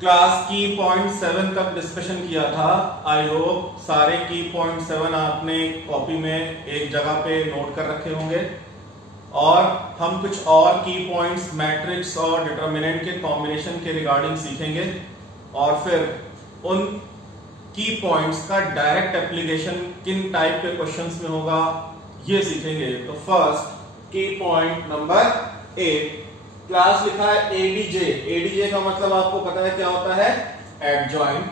Class की point 7 तक discussion किया था। आई होप सारे की पॉइंट 7 आपने कॉपी में एक जगह पे नोट कर रखे होंगे और हम कुछ और की पॉइंट्स मैट्रिक्स और डिटरमिनेंट के कॉम्बिनेशन के रिगार्डिंग सीखेंगे और फिर उन की पॉइंट्स का डायरेक्ट एप्लीकेशन किन टाइप के क्वेश्चंस में होगा ये सीखेंगे। तो फर्स्ट की पॉइंट नंबर 8, क्लास लिखा है एडीजे। एडीजे का मतलब आपको पता है क्या होता है, एडजॉइंट,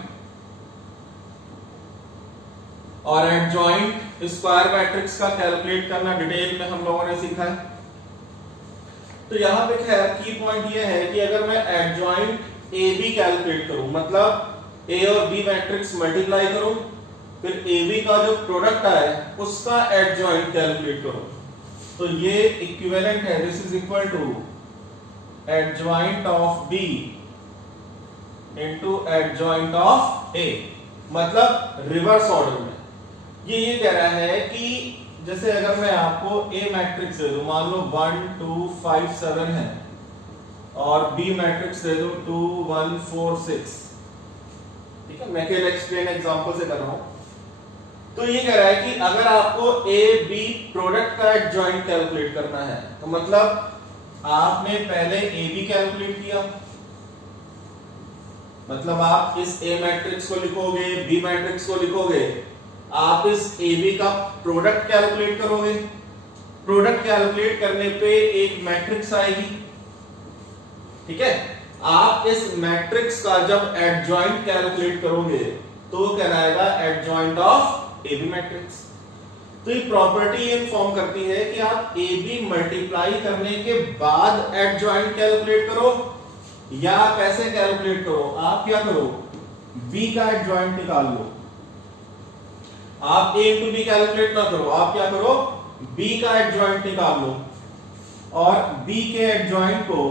और एडजॉइंट स्क्वायर मैट्रिक्स का कैलकुलेट करना डिटेल में हम लोगों ने सीखा है। तो यहां पे खैर की पॉइंट ये है कि अगर मैं एडजॉइंट ए बी कैलकुलेट करूं, मतलब ए और बी मैट्रिक्स मल्टीप्लाई करूं, फिर ए बी का जो प्रोडक्ट आए उसका एडजॉइंट कैलकुलेट करूं, तो ये इक्विवेलेंट है। This is equal to adjoint of B into adjoint of A, मतलब रिवर्स ऑर्डर में। ये कह रहा है कि जैसे अगर मैं आपको A मैट्रिक्स दे दूं, मान लो 1 2 5 7 है, और B मैट्रिक्स दे दूं 2 1 4 6, ठीक है, मैं केवल एक्सप्लेन एग्जांपल से कर रहा हूं। तो ये कह रहा है कि अगर आपको A B प्रोडक्ट का एडजॉइंट कैलकुलेट करना है, तो मतलब आपने पहले ए बी कैलकुलेट किया, मतलब आप इस ए मैट्रिक्स को लिखोगे, बी मैट्रिक्स को लिखोगे, आप इस ए बी का प्रोडक्ट कैलकुलेट करोगे। प्रोडक्ट कैलकुलेट करने पे एक मैट्रिक्स आएगी, ठीक है। आप इस मैट्रिक्स का जब एडजॉइंट कैलकुलेट करोगे तो कहलाएगा adjoint of A B matrix. तो ये प्रॉपर्टी इन्फॉर्म करती है कि आप ए बी मल्टीप्लाई करने के बाद एडजॉइंट कैलकुलेट करो, या कैसे कैलकुलेट करो, आप क्या करो, बी का एडजॉइंट निकाल लो। आप ए इंटू बी कैलकुलेट ना करो, आप क्या करो, बी का एडजॉइंट निकाल लो और बी के एडजॉइंट को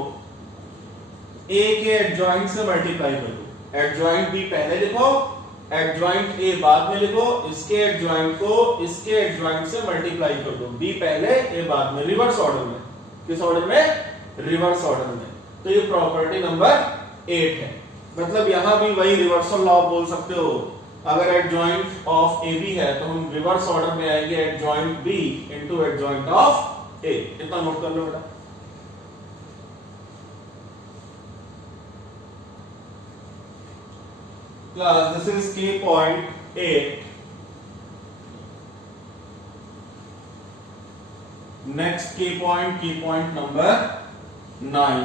ए के एडजॉइंट से मल्टीप्लाई कर दो। एडजॉइंट बी पहले लिखो, एडजॉइंट ए बाद में लिखो, इसके एडजॉइंट को इसके एडजॉइंट से मल्टीप्लाई कर दो, बी पहले ए बाद में, रिवर्स ऑर्डर में। किस ऑर्डर में, रिवर्स ऑर्डर में। तो ये प्रॉपर्टी नंबर 8 है। मतलब यहां भी वही रिवर्सल लॉ बोल सकते हो, अगर एडजॉइंट ऑफ ए बी है तो हम रिवर्स ऑर्डर में आएंगे adjoint b into adjoint of a. इतना नोट कर लो बेटा। Class, this is key point 8. Next key point number 9.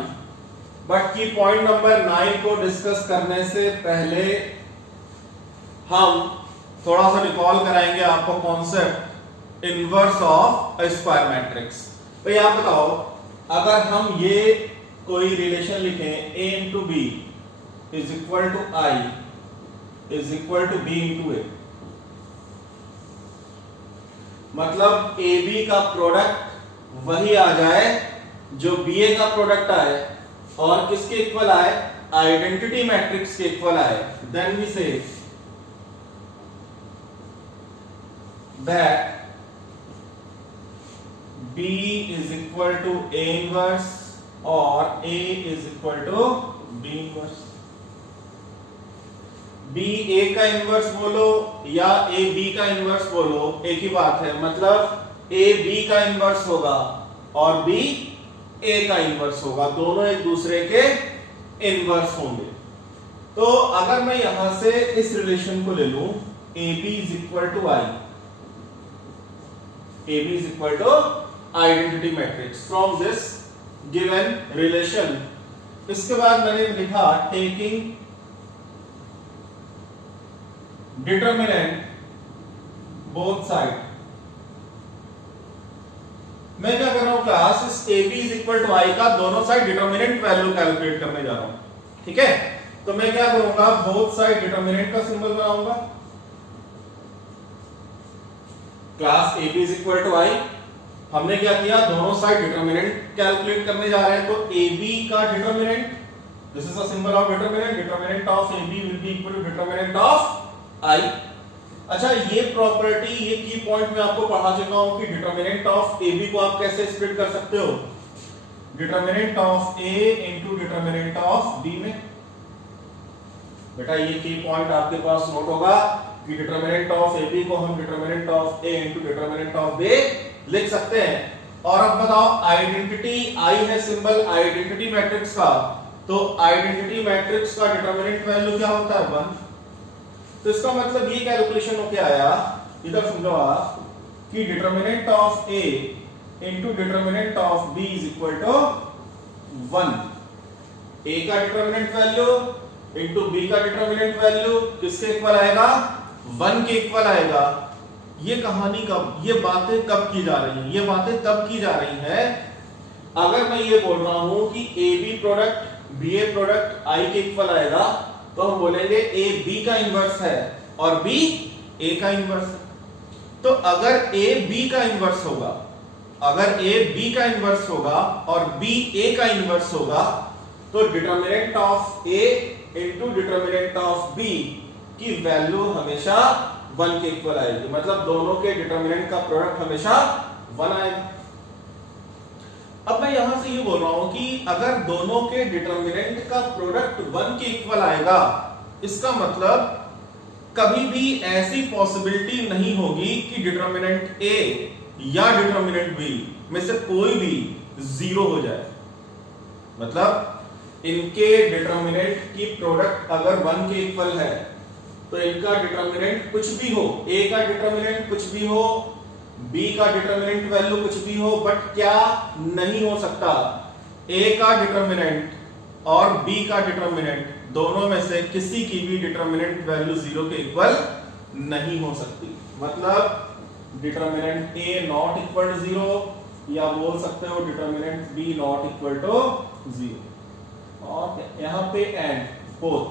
But key point number 9 को डिस्कस करने से पहले हम थोड़ा सा रिकॉल कराएंगे आपको concept inverse of square matrix. तो आप बताओ, अगर हम ये कोई रिलेशन लिखें a into b is equal to I is equal to b into a, मतलब ए बी का प्रोडक्ट वही आ जाए जो बी ए का प्रोडक्ट आए और किसके इक्वल आए, आइडेंटिटी मैट्रिक्स के इक्वल आए, then we say that b is equal to A inverse और a is equal to b inverse. B a का इनवर्स बोलो या ए बी का इनवर्स बोलो, एक ही बात है। मतलब ए बी का इनवर्स होगा और बी ए का इनवर्स होगा, दोनों एक दूसरे के इनवर्स होंगे। तो अगर मैं यहां से इस रिलेशन को ले लूं, A B is equal to I, A B is equal to identity matrix from this given relation. इसके बाद मैंने लिखा टेकिंग डिटरमिनेंट बोथ साइड। मैं क्या कर रहा हूं क्लास, इस a B is equal to I का दोनों साइड डिटरमिनेंट वैल्यू कैलकुलेट करने जा रहा हूं, ठीक है। तो मैं क्या करूंगा, बोथ साइड डिटरमिनेंट का सिंबल बनाऊंगा। Class a B is equal to I, हमने क्या किया, दोनों साइड डिटरमिनेंट कैलकुलेट करने जा रहे हैं। तो ए बी का determinant, this is a symbol of determinant, determinant of A b will be equal to determinant of I. अच्छा, ये प्रॉपर्टी, ये की पॉइंट में आपको पढ़ा चुका हूं कि डिटरमिनेंट ऑफ ए बी को आप कैसे स्प्लिट कर सकते हो, determinant of A into determinant of B में। बेटा ये की पॉइंट आपके पास नोट होगा कि डिटरमिनेंट ऑफ ए बी को हम determinant of A into determinant of B लिख सकते हैं। और अब बताओ आइडेंटिटी, आई है सिंबल आइडेंटिटी मैट्रिक्स का, तो आइडेंटिटी मैट्रिक्स का डिटरमिनेंट वैल्यू क्या होता है 1। तो इसका मतलब ये कैलकुलेशन होके आया, इधर समझो आप, कि determinant of A into determinant of B is equal to 1। A का डिटरमिनेंट वैल्यू इनटू बी का डिटरमिनेंट वैल्यू किसके इक्वल आएगा, 1 के इक्वल आएगा। ये कहानी कब, ये बातें कब की जा रही हैं, ये बातें तब की जा रही हैं अगर मैं ये बोल रहा हूं कि ए B product B A product I के इक्वल आएगा, तो हम बोलेंगे ए बी का इन्वर्स है और बी ए का इन्वर्स है। तो अगर ए बी का इन्वर्स होगा, अगर ए बी का इन्वर्स होगा और बी ए का इन्वर्स होगा, तो determinant of A into determinant of B की वैल्यू हमेशा 1 के इक्वल आएगी। मतलब दोनों के डिटरमिनेंट का प्रोडक्ट हमेशा 1 आएगा। अब मैं यहां से ये बोल रहा हूं कि अगर दोनों के डिटरमिनेंट का प्रोडक्ट 1 के इक्वल आएगा, इसका मतलब कभी भी ऐसी पॉसिबिलिटी नहीं होगी कि डिटरमिनेंट ए या डिटरमिनेंट बी में से कोई भी 0 हो जाए। मतलब इनके डिटरमिनेंट की प्रोडक्ट अगर 1 के इक्वल है, तो इनका डिटरमिनेंट कुछ भी हो, ए का डिटरमिनेंट कुछ भी हो, बी का डिटरमिनेंट वैल्यू कुछ भी हो, बट क्या नहीं हो सकता, ए का डिटरमिनेंट और बी का डिटरमिनेंट दोनों में से किसी की भी डिटरमिनेंट वैल्यू 0 के इक्वल नहीं हो सकती। मतलब determinant A not equal to 0, या बोल सकते हो determinant B not equal to 0। और यहां पे एंड बोथ,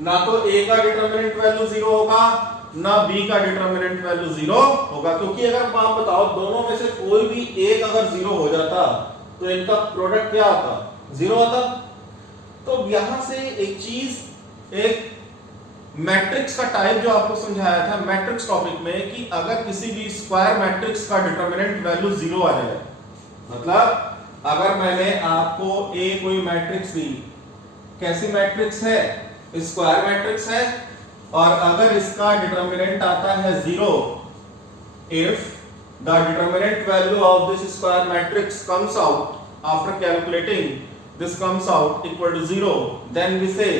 ना तो ए का डिटरमिनेंट वैल्यू 0 होगा, ना बी का डिटरमिनेंट वैल्यू 0 होगा, क्योंकि अगर आप बताओ दोनों में से कोई भी एक अगर 0 हो जाता तो इनका प्रोडक्ट क्या आता, 0 आता। तो यहां से एक चीज, एक मैट्रिक्स का टाइप जो आपको समझाया था मैट्रिक्स टॉपिक में, कि अगर किसी भी स्क्वायर मैट्रिक्स का डिटरमिनेंट वैल्यू 0 आ जाए, मतलब अगर मैंने आपको ए कोई मैट्रिक्स दी, कैसी मैट्रिक्स है, स्क्वायर मैट्रिक्स है, और अगर इसका डिटरमिनेंट आता है 0, if the determinant value of this square matrix comes out after calculating this comes out equal to 0, then we say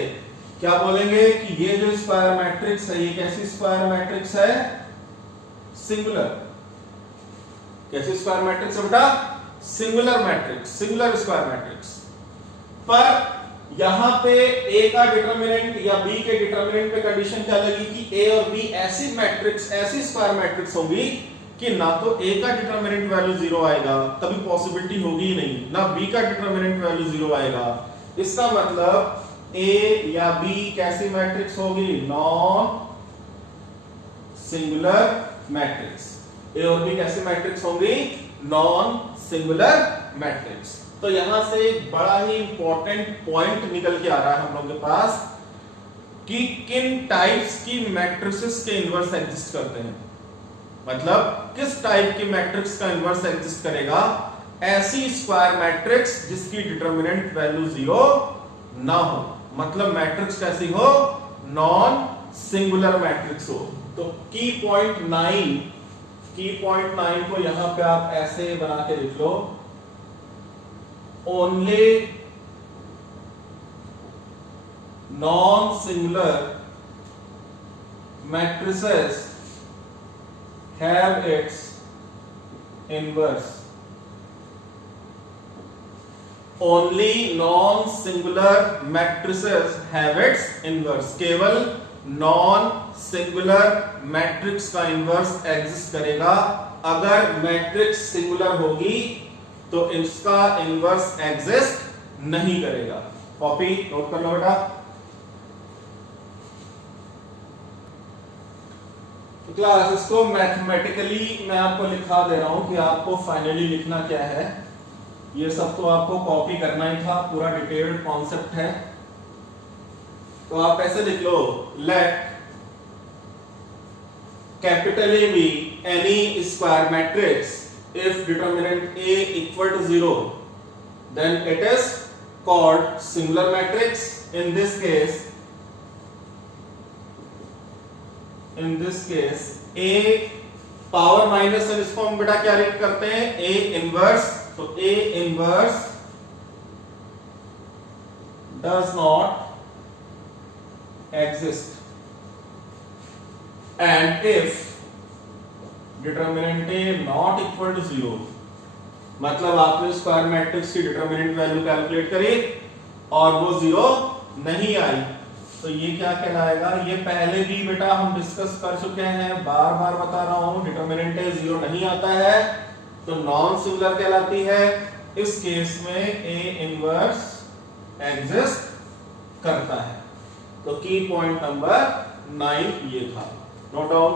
क्या बोलेंगे कि ये जो स्क्वायर मैट्रिक्स है, ये कैसी स्क्वायर मैट्रिक्स है, सिंगुलर। कैसी स्क्वायर मैट्रिक्स है बेटा, singular matrix, singular square matrix. पर यहां पे ए का डिटरमिनेंट या बी के डिटरमिनेंट पे कंडीशन क्या लगी कि ए और बी ऐसी मैट्रिक्स, ऐसी स्क्वायर मैट्रिक्स होगी कि ना तो ए का डिटरमिनेंट वैल्यू 0 आएगा, कभी पॉसिबिलिटी होगी ही नहीं, ना बी का डिटरमिनेंट वैल्यू 0 आएगा। इसका मतलब ए या बी कैसी मैट्रिक्स होगी, नॉन सिंगुलर मैट्रिक्स। ए और बी कैसी मैट्रिक्स होंगी, नॉन सिंगुलर मैट्रिक्स। तो यहां से एक बड़ा ही इंपॉर्टेंट पॉइंट निकल के आ रहा है हम लोग के पास कि किन टाइप्स की मैट्रिसेस के इनवर्स एग्जिस्ट करते हैं। मतलब किस टाइप की मैट्रिक्स का इनवर्स एग्जिस्ट करेगा, ऐसी स्क्वायर मैट्रिक्स जिसकी डिटरमिनेंट वैल्यू 0 ना हो। मतलब मैट्रिक्स कैसी हो, नॉन सिंगुलर मैट्रिक्स हो। तो की पॉइंट 9 को यहां पे आप ऐसे बना के लिख लो, only non singular matrices have its inverse. Only non-singular matrices have its inverse. केवल non-singular मैट्रिक्स का इनवर्स एग्जिस्ट करेगा। अगर मैट्रिक्स सिंगुलर होगी तो इसका इनवर्स एग्जिस्ट नहीं करेगा। कॉपी नोट कर लो बेटा। क्लास इसको मैथमेटिकली मैं आपको लिखा दे रहा हूं कि आपको फाइनली लिखना क्या है। ये सब तो आपको कॉपी करना ही था, पूरा डिटेल्ड कॉन्सेप्ट है। तो आप ऐसे लिख लो, let capital a b any square matrix if determinant a equal to 0 then it is called singular matrix. In this case in this case a power minus, इसको हम बेटा क्या लिख करते हैं, ए इनवर्स, तो A inverse does not exist and if determinant A not equal to 0, मतलब आपने स्क्वायर मैट्रिक्स की डिटरमिनेंट वैल्यू कैलकुलेट करी और वो 0 नहीं आई, तो ये क्या कहलाएगा, ये पहले भी बेटा हम डिस्कस कर चुके हैं, बार बार बता रहा हूं, डिटरमिनेंट A 0 नहीं आता है तो नॉन सिंगुलर कहलाती है। इस केस में A इनवर्स एग्जिस्ट करता है। तो की पॉइंट नंबर 9 ये था, नोट डाउन।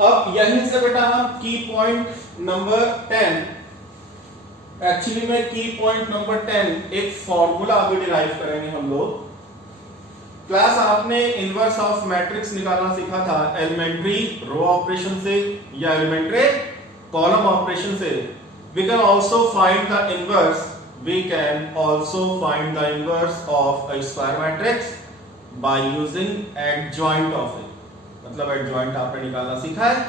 अब यहीं से बेटा हम की पॉइंट नंबर 10, एक्चुअली में की पॉइंट नंबर 10 एक फॉर्मूला अभी डिराइव करेंगे हम लोग। क्लास आपने इनवर्स ऑफ मैट्रिक्स निकालना सीखा था एलिमेंट्री रो ऑपरेशन से या एलिमेंट्री कॉलम ऑपरेशन से। We can also find the inverse. We can also find the inverse of a square matrix by using adjoint of it. मतलब adjoint आपने निकालना सीखा है,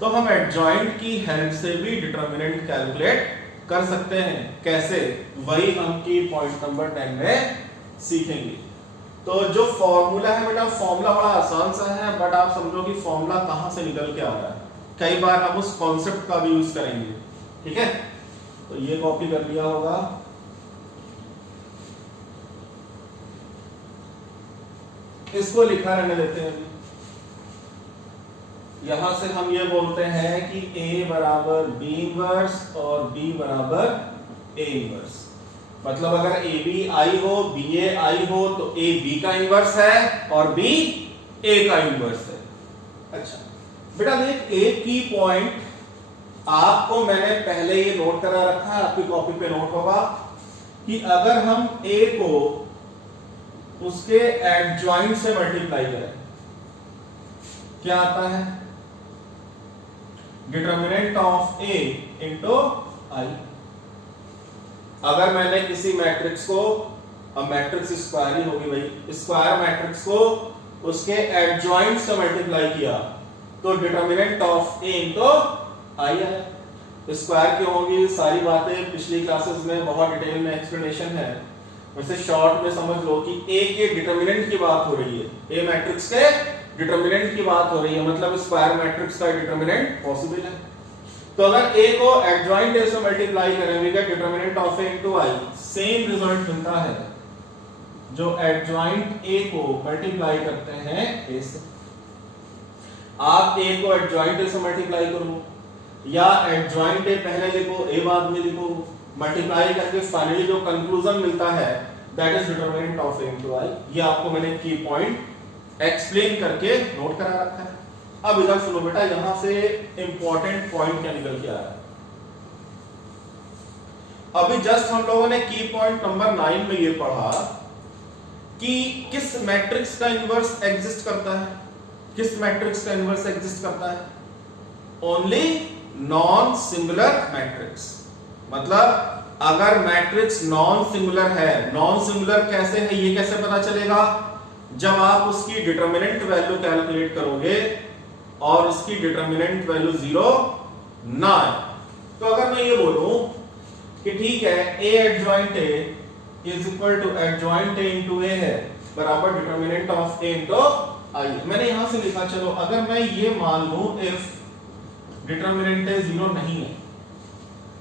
तो हम adjoint की हेल्प से भी डिटरमिनेंट कैलकुलेट कर सकते हैं। कैसे, वही हम की पॉइंट नंबर 10 में सीखेंगे। तो जो फॉर्मूला है बेटा, फॉर्मूला बड़ा आसान सा है, बट आप समझो कि फॉर्मूला कहां से निकल के आ रहा है। कई बार हम उस कॉन्सेप्ट का भी यूज करेंगे, ठीक है। तो ये कॉपी कर लिया होगा, इसको लिखा रहने देते हैं। यहां से हम ये बोलते हैं कि A बराबर B इनवर्स और B बराबर A इनवर्स। मतलब अगर AB I हो, BA I हो, तो A B का इनवर्स है और B A का इनवर्स है। अच्छा बेटा देख, एक की पॉइंट आपको मैंने पहले ये नोट करा रखा है, आपकी कॉपी पे नोट होगा कि अगर हम A को उसके एडजॉइंट से मल्टीप्लाई करें, क्या आता है, determinant of A into I। अगर मैंने किसी मैट्रिक्स को, अब मैट्रिक्स स्क्वायर ही होगी भाई, स्क्वायर मैट्रिक्स को उसके एडजॉइंट से मल्टीप्लाई किया तो determinant of A into I है। स्क्वायर क्यों होगी, सारी बातें पिछली क्लासेस में बहुत डिटेल में एक्सप्लेनेशन है। वैसे शॉर्ट में समझ लो कि A के डिटरमिनेंट की बात हो रही है, A मैट्रिक्स के डिटरमिनेंट की बात हो रही है, मतलब स्क्वायर मैट्रिक्स का डिटरमिनेंट पॉसिबल है। तो अगर A को एडजॉइंट A से मल्टीप्लाई करेंगे, determinant of A into I, same result मिलता है जो एडजॉइंट A को मल्टीप्लाई करते हैं A से। आप A को एडजॉइंट A से मल्टीप्लाई करो या एडजॉइंट A पहले लिखो, A बाद में लिखो, मल्टीप्लाई करके फाइनली जो कंक्लूजन मिलता है that is determinant of A into I। ये आपको मैंने की पॉइंट एक्सप्लेन करके नोट करा रखा है। अब इधर सुनो बेटा, यहां से इंपॉर्टेंट पॉइंट क्या निकल के आ रहा है। अभी जस्ट हम लोगों ने की पॉइंट नंबर 9 में ये पढ़ा कि किस मैट्रिक्स का इनवर्स एग्जिस्ट करता है, किस मैट्रिक्स का इनवर्स एग्जिस्ट करता है, ओनली नॉन सिंगुलर मैट्रिक्स। मतलब अगर मैट्रिक्स नॉन सिंगुलर है, नॉन सिंगुलर कैसे है ये कैसे पता चलेगा, जब आप उसकी डिटरमिनेंट वैल्यू कैलकुलेट करोगे और उसकी डिटरमिनेंट वैल्यू 0 ना आए। तो अगर मैं ये बोलूं कि ठीक है A adjoint A is equal to adjoint A into A है बराबर determinant of A into I। मैंने यहां से लिखा, चलो अगर मैं ये मान लूं इफ डिटरमिनेंट A 0 नहीं है,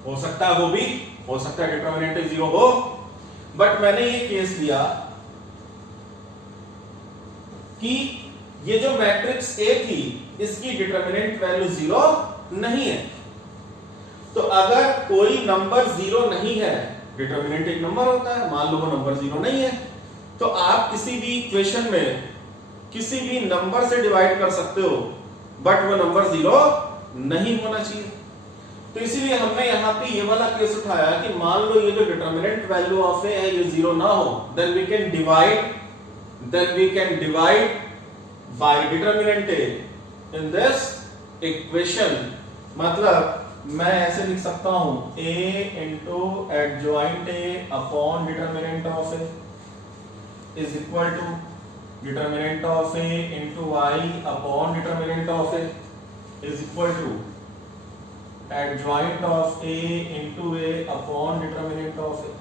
हो सकता है वो भी, हो सकता है डिटरमिनेंट A 0 हो, बट मैंने ये केस लिया कि ये जो मैट्रिक्स A थी इसकी डिटरमिनेंट वैल्यू 0 नहीं है। तो अगर कोई नंबर 0 नहीं है, डिटरमिनेंट एक नंबर होता है, मान लो वो नंबर 0 नहीं है, तो आप किसी भी इक्वेशन में किसी भी नंबर से डिवाइड कर सकते हो, बट वो नंबर 0 नहीं होना चाहिए। तो इसीलिए हमने यहाँ पे ये वाला केस उठाया कि मान लो ये जो डिटरमिनेंट वैल्यू ऑफ A है ये 0 ना हो, then we can divide by determinant A in this equation. मतलब मैं ऐसे लिख सकता हूं a into adjoint a upon determinant of a is equal to determinant of a into y upon determinant of a is equal to adjoint of a into a upon determinant of a।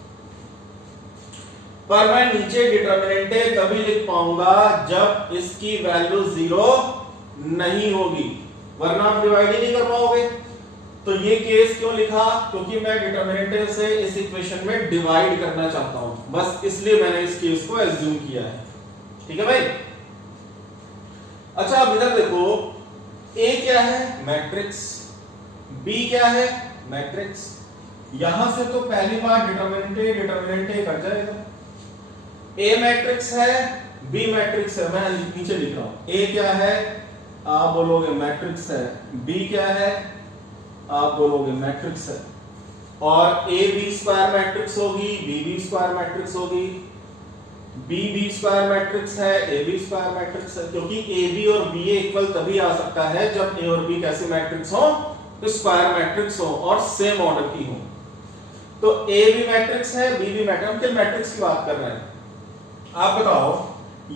पर मैं नीचे determinant a तभी लिख पाऊंगा जब इसकी value 0 नहीं होगी, वरना आप डिवाइड ही नहीं कर पाओगे। तो ये केस क्यों लिखा? क्योंकि मैं डिटर्मिनेंट से इस इक्वेशन में डिवाइड करना चाहता हूं, बस इसलिए मैंने इस केस को एज्यूम किया है। ठीक है भाई। अच्छा अब इधर देखो, A क्या है? मैट्रिक्स। B क्या है? मैट्रिक्स। यहां से तो पहली बार डिटर्मिनेंट A कट जाएगा। A मैट्रिक्स है, B मैट्रिक्स है, मैं नीचे लिख रहा हूं। A क्या है? आप बोलोगे मैट्रिक्स है। B क्या है? आप बोलोगे मैट्रिक्स है। और A B स्क्वायर मैट्रिक्स होगी, B B स्क्वायर मैट्रिक्स होगी। B B स्क्वायर मैट्रिक्स है, A B स्क्वायर मैट्रिक्स है, क्योंकि A B और B A इक्वल तभी आ सकता है जब A और B कैसे मैट्रिक्स हो? स्क्वायर मैट्रिक्स हो और सेम ऑर्डर की हो। तो A B मैट्रिक्स है, B B मैट्रिक्स, हम किस मैट्रिक्स की बात कर रहे हैं? आप बताओ,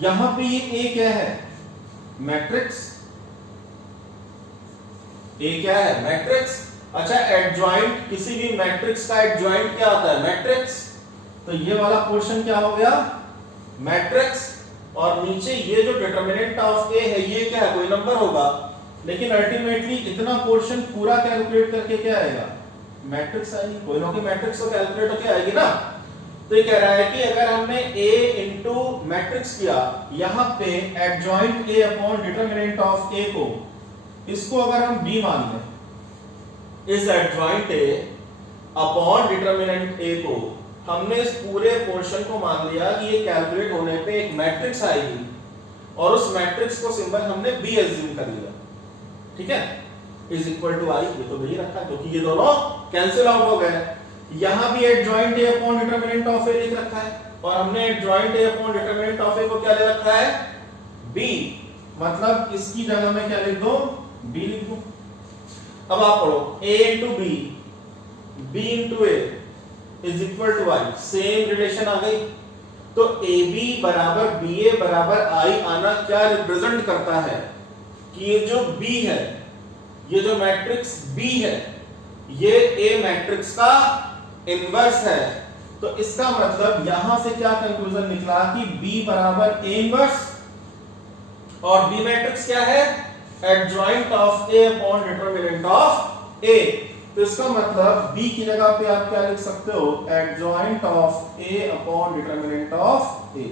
यहां पे ये A क्या है? मैट्रिक्स। A क्या है? मैट्रिक्स। अच्छा, एडजॉइंट, किसी भी मैट्रिक्स का एडजॉइंट क्या आता है? मैट्रिक्स। तो ये वाला पोर्शन क्या हो गया? मैट्रिक्स। और नीचे ये जो डिटर्मिनेंट ऑफ A है, ये क्या है? कोई नंबर होगा, लेकिन अल्टीमेटली इतना पोर्शन पूरा कैलकुलेट करके क्या आएगा? मैट्रिक्स आएगी। कोई ना कोई मैट्रिक्स तो कैलकुलेट होके आएगी ना। तो ये कह रहा है कि अगर हमने A इंटू मैट्रिक्स किया, यहां पे adjoint A upon determinant of A को, इसको अगर हम B मान लें, इस adjoint A upon determinant A को हमने इस पूरे पोर्शन को मान लिया कि ये कैलकुलेट होने पे एक मैट्रिक्स आएगी, और उस मैट्रिक्स को सिंबल हमने B एज्यूम कर लिया। ठीक है, इज इक्वल टू I, ये तो वही रखा क्योंकि ये दोनों कैंसिल आउट हो गए। यहां भी adjoint A upon determinant of A लिख रखा है, और हमने adjoint A upon determinant of A को क्या ले रखा है? B। मतलब इसकी जगह में क्या लिख दो? B लिख दो। अब आप पढ़ो, A into B, B into A is equal to I, same relation आ गई। तो AB बराबर BA बराबर I आना क्या रिप्रेजेंट करता है? कि ये जो B है, ये जो मैट्रिक्स B है, ये A मैट्रिक्स का इनवर्स है। तो इसका मतलब यहां से क्या कंक्लूजन निकला कि B बराबर A इनवर्स, और B मैट्रिक्स क्या है? Adjoint of A upon determinant of A। तो इसका मतलब B की जगह पे आप क्या लिख सकते हो? Adjoint of A upon determinant of A।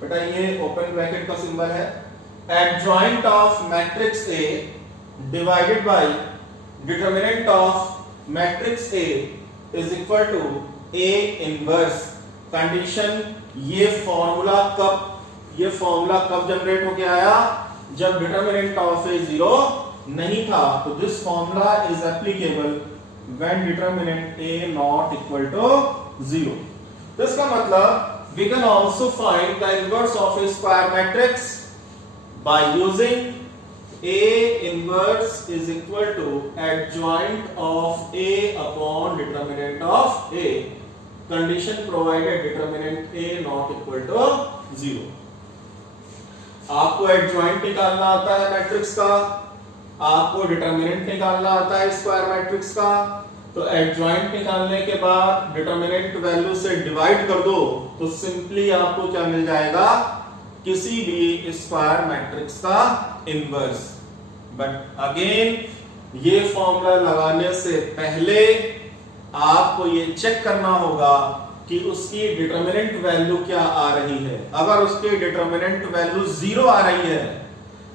बेटा ये ओपन ब्रैकेट का सिंबल है। Adjoint of matrix A divided by determinant of matrix A is equal to A inverse. Condition, ये फॉर्मूला कब जनरेट होके आया? जब डिटर्मिनेंट ऑफ A 0 नहीं था। तो this formula is applicable when determinant A not equal to 0। तो इसका मतलब we can also find the inverse of a square matrix by using A inverse is equal to adjoint of A upon determinant of A, condition provided determinant A not equal to 0। आपको adjoint निकालना आता है matrix का, आपको determinant निकालना आता है square matrix का। तो एडजॉइंट निकालने के बाद डिटर्मिनेंट वैल्यू से डिवाइड कर दो, तो सिंपली आपको क्या मिल जाएगा? किसी भी स्क्वायर मैट्रिक्स का इनवर्स। बट अगेन ये फॉर्मूला लगाने से पहले आपको ये चेक करना होगा कि उसकी डिटर्मिनेंट वैल्यू क्या आ रही है। अगर उसकी डिटर्मिनेंट वैल्यू 0 आ रही है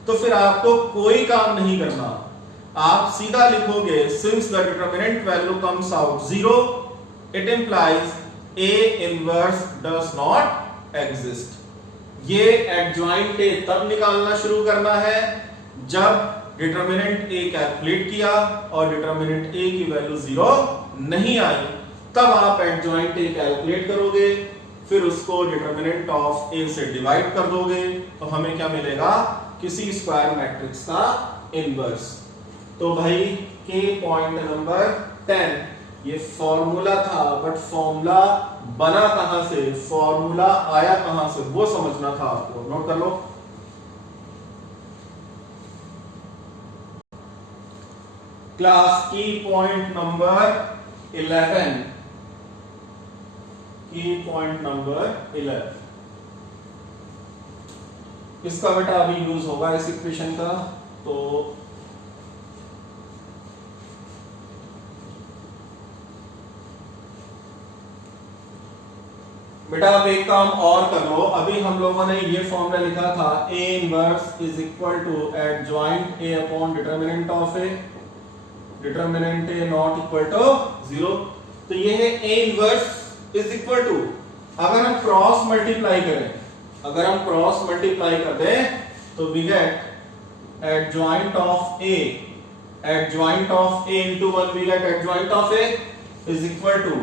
तो फिर आपको कोई काम नहीं करना, आप सीधा लिखोगे since the determinant value comes out 0 it implies A inverse does not exist. ये एडजॉइंट A तब निकालना शुरू करना है जब डिटर्मिनेंट A कैलकुलेट किया और डिटर्मिनेंट A की वैल्यू 0 नहीं आई, तब आप एडजॉइंट A कैलकुलेट करोगे, फिर उसको डिटर्मिनेंट ऑफ A से डिवाइड कर दोगे, तो हमें क्या मिलेगा? किसी स्क्वायर मैट्रिक्स का इनवर्स। तो भाई के पॉइंट नंबर 10 ये फॉर्मूला था, बट फॉर्मूला बना कहां से, फॉर्मूला आया कहां से, वो समझना था आपको। नोट कर लो। क्लास की पॉइंट नंबर 11, की पॉइंट नंबर 11 इसका बेटा अभी यूज होगा इस इक्वेशन का। तो बेटा अब एक काम और कर लो। अभी हम लोगों ने ये फॉर्मूला लिखा था A inverse is equal to adjoint A upon determinant of A, determinant A not equal to 0। तो ये है A inverse is equal to, अगर हम क्रॉस मल्टीप्लाई करें, अगर हम क्रॉस मल्टीप्लाई कर दें तो we get adjoint of A, adjoint of A into 1 we get adjoint of A is equal to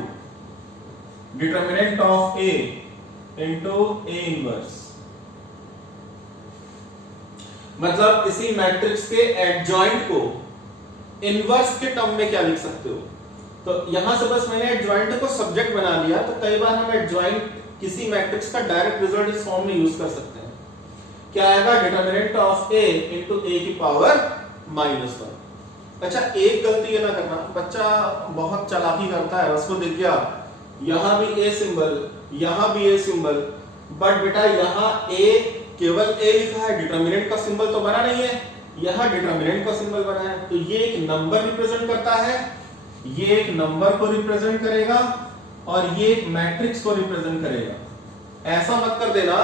determinant of A into A inverse. मतलब इसी मैट्रिक्स के एडजॉइंट को इनवर्स के टर्म में क्या लिख सकते हो। तो यहां से बस मैंने एडजॉइंट को सब्जेक्ट बना लिया। तो कई बार हम एडजॉइंट किसी मैट्रिक्स का डायरेक्ट रिजल्ट इस फॉर्म में यूज कर सकते हैं। क्या आएगा, determinant of A into A की पावर -1। अच्छा एक गलती ये ना करना, बच्चा बहुत चालाकी करता है, उसको देख गया यहां भी A सिंबल, यहां भी A सिंबल, बट बेटा यहां A केवल A लिखा है, डिटरमिनेंट का सिंबल तो बना नहीं है, यहां डिटरमिनेंट का सिंबल बना है। तो ये एक नंबर रिप्रेजेंट करता है, ये एक नंबर को रिप्रेजेंट करेगा और ये एक मैट्रिक्स को रिप्रेजेंट करेगा। ऐसा मत कर देना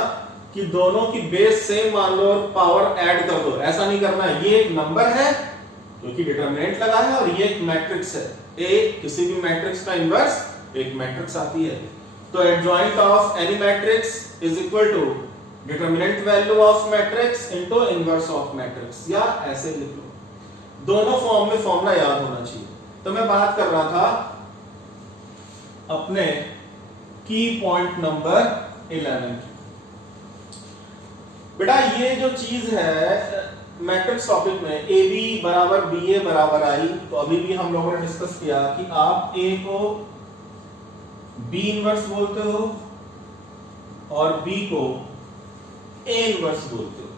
कि दोनों की बेस सेम मान लो और पावर ऐड कर दो, ऐसा नहीं करना है। ये एक नंबर है क्योंकि डिटरमिनेंट लगा है और ये एक मैट्रिक्स है। A किसी भी मैट्रिक्स का इनवर्स एक मैट्रिक्स आती है। तो adjoint of any matrix is equal to determinant value of matrix into inverse of matrix, या ऐसे लिख लो। दोनों फॉर्म में फॉर्मूला याद होना चाहिए। तो मैं बात कर रहा था अपने की पॉइंट नंबर 11 की। बेटा ये जो चीज है मैट्रिक्स टॉपिक में ए बी बराबर बी ए बराबर आई, तो अभी भी हम लोगों ने डिस्कस किया कि आप ए को बी इनवर्स बोलते हो और बी को ए इनवर्स बोलते हो।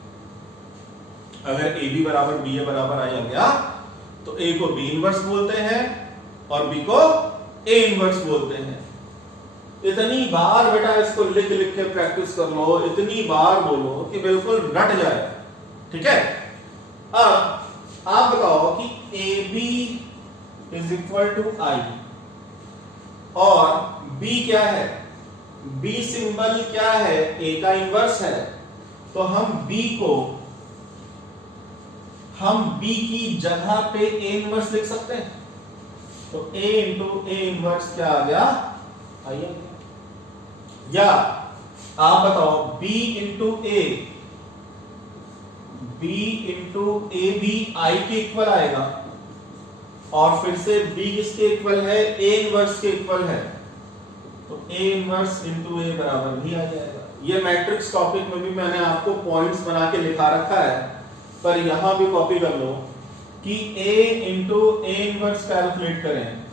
अगर ए बी बराबर बी ए बराबर आई आ गया तो ए को बी इनवर्स बोलते हैं और बी को ए इनवर्स बोलते हैं। इतनी बार बेटा इसको लिख लिख के प्रैक्टिस कर लो, इतनी बार बोलो कि बिल्कुल रट जाए, ठीक है। अब आप बताओ कि A B is equal to I और बी क्या है, बी सिंबल क्या है, ए का इनवर्स है। तो हम बी की जगह पे ए इनवर्स लिख सकते हैं। तो a इंटू ए इनवर्स क्या आ गया, आइए। या आप बताओ b इंटू ए, b इंटू ए भी i के इक्वल आएगा और फिर से b किसके इक्वल है, a इनवर्स के इक्वल है। तो a इनवर्स इंटू ए बराबर भी आ जाएगा। ये मैट्रिक्स टॉपिक में भी मैंने आपको पॉइंट्स बना के लिखा रखा है, पर यहां भी कॉपी कर लो कि a into A inverse calculate करें,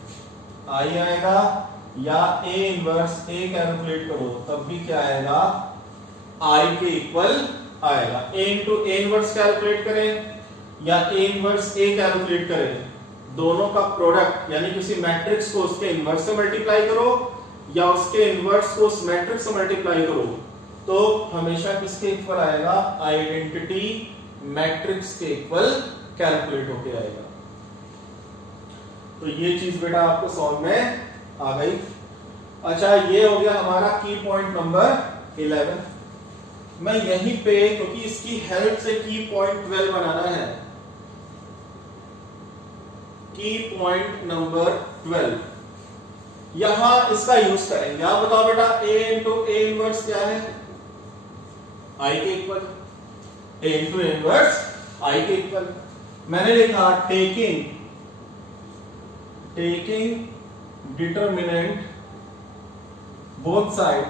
आई आएगा, या a इनवर्स a कैलकुलेट करो तब भी क्या आएगा, i के इक्वल आएगा। a into A inverse calculate करें या a इनवर्स a कैलकुलेट करें, दोनों का प्रोडक्ट यानी किसी मैट्रिक्स को उसके इनवर्स से मल्टीप्लाई करो या उसके इनवर्स को उस मैट्रिक्स से मल्टीप्लाई करो, तो हमेशा किसके इक्वल आएगा, आइडेंटिटी मैट्रिक्स के इक्वल कैलकुलेट होके आएगा। तो ये चीज बेटा आपको समझ में आ गई। अच्छा ये हो गया हमारा की पॉइंट नंबर 11। मैं यहीं पे क्योंकि इसकी हेल्प से की पॉइंट 12 बनाना है, की पॉइंट नंबर 12 यहां इसका यूज करेंगे। आप बताओ बेटा a इंटू ए इनवर्स क्या है, i के equal, a into A inverse i के इक्वल। मैंने लिखा taking determinant both side,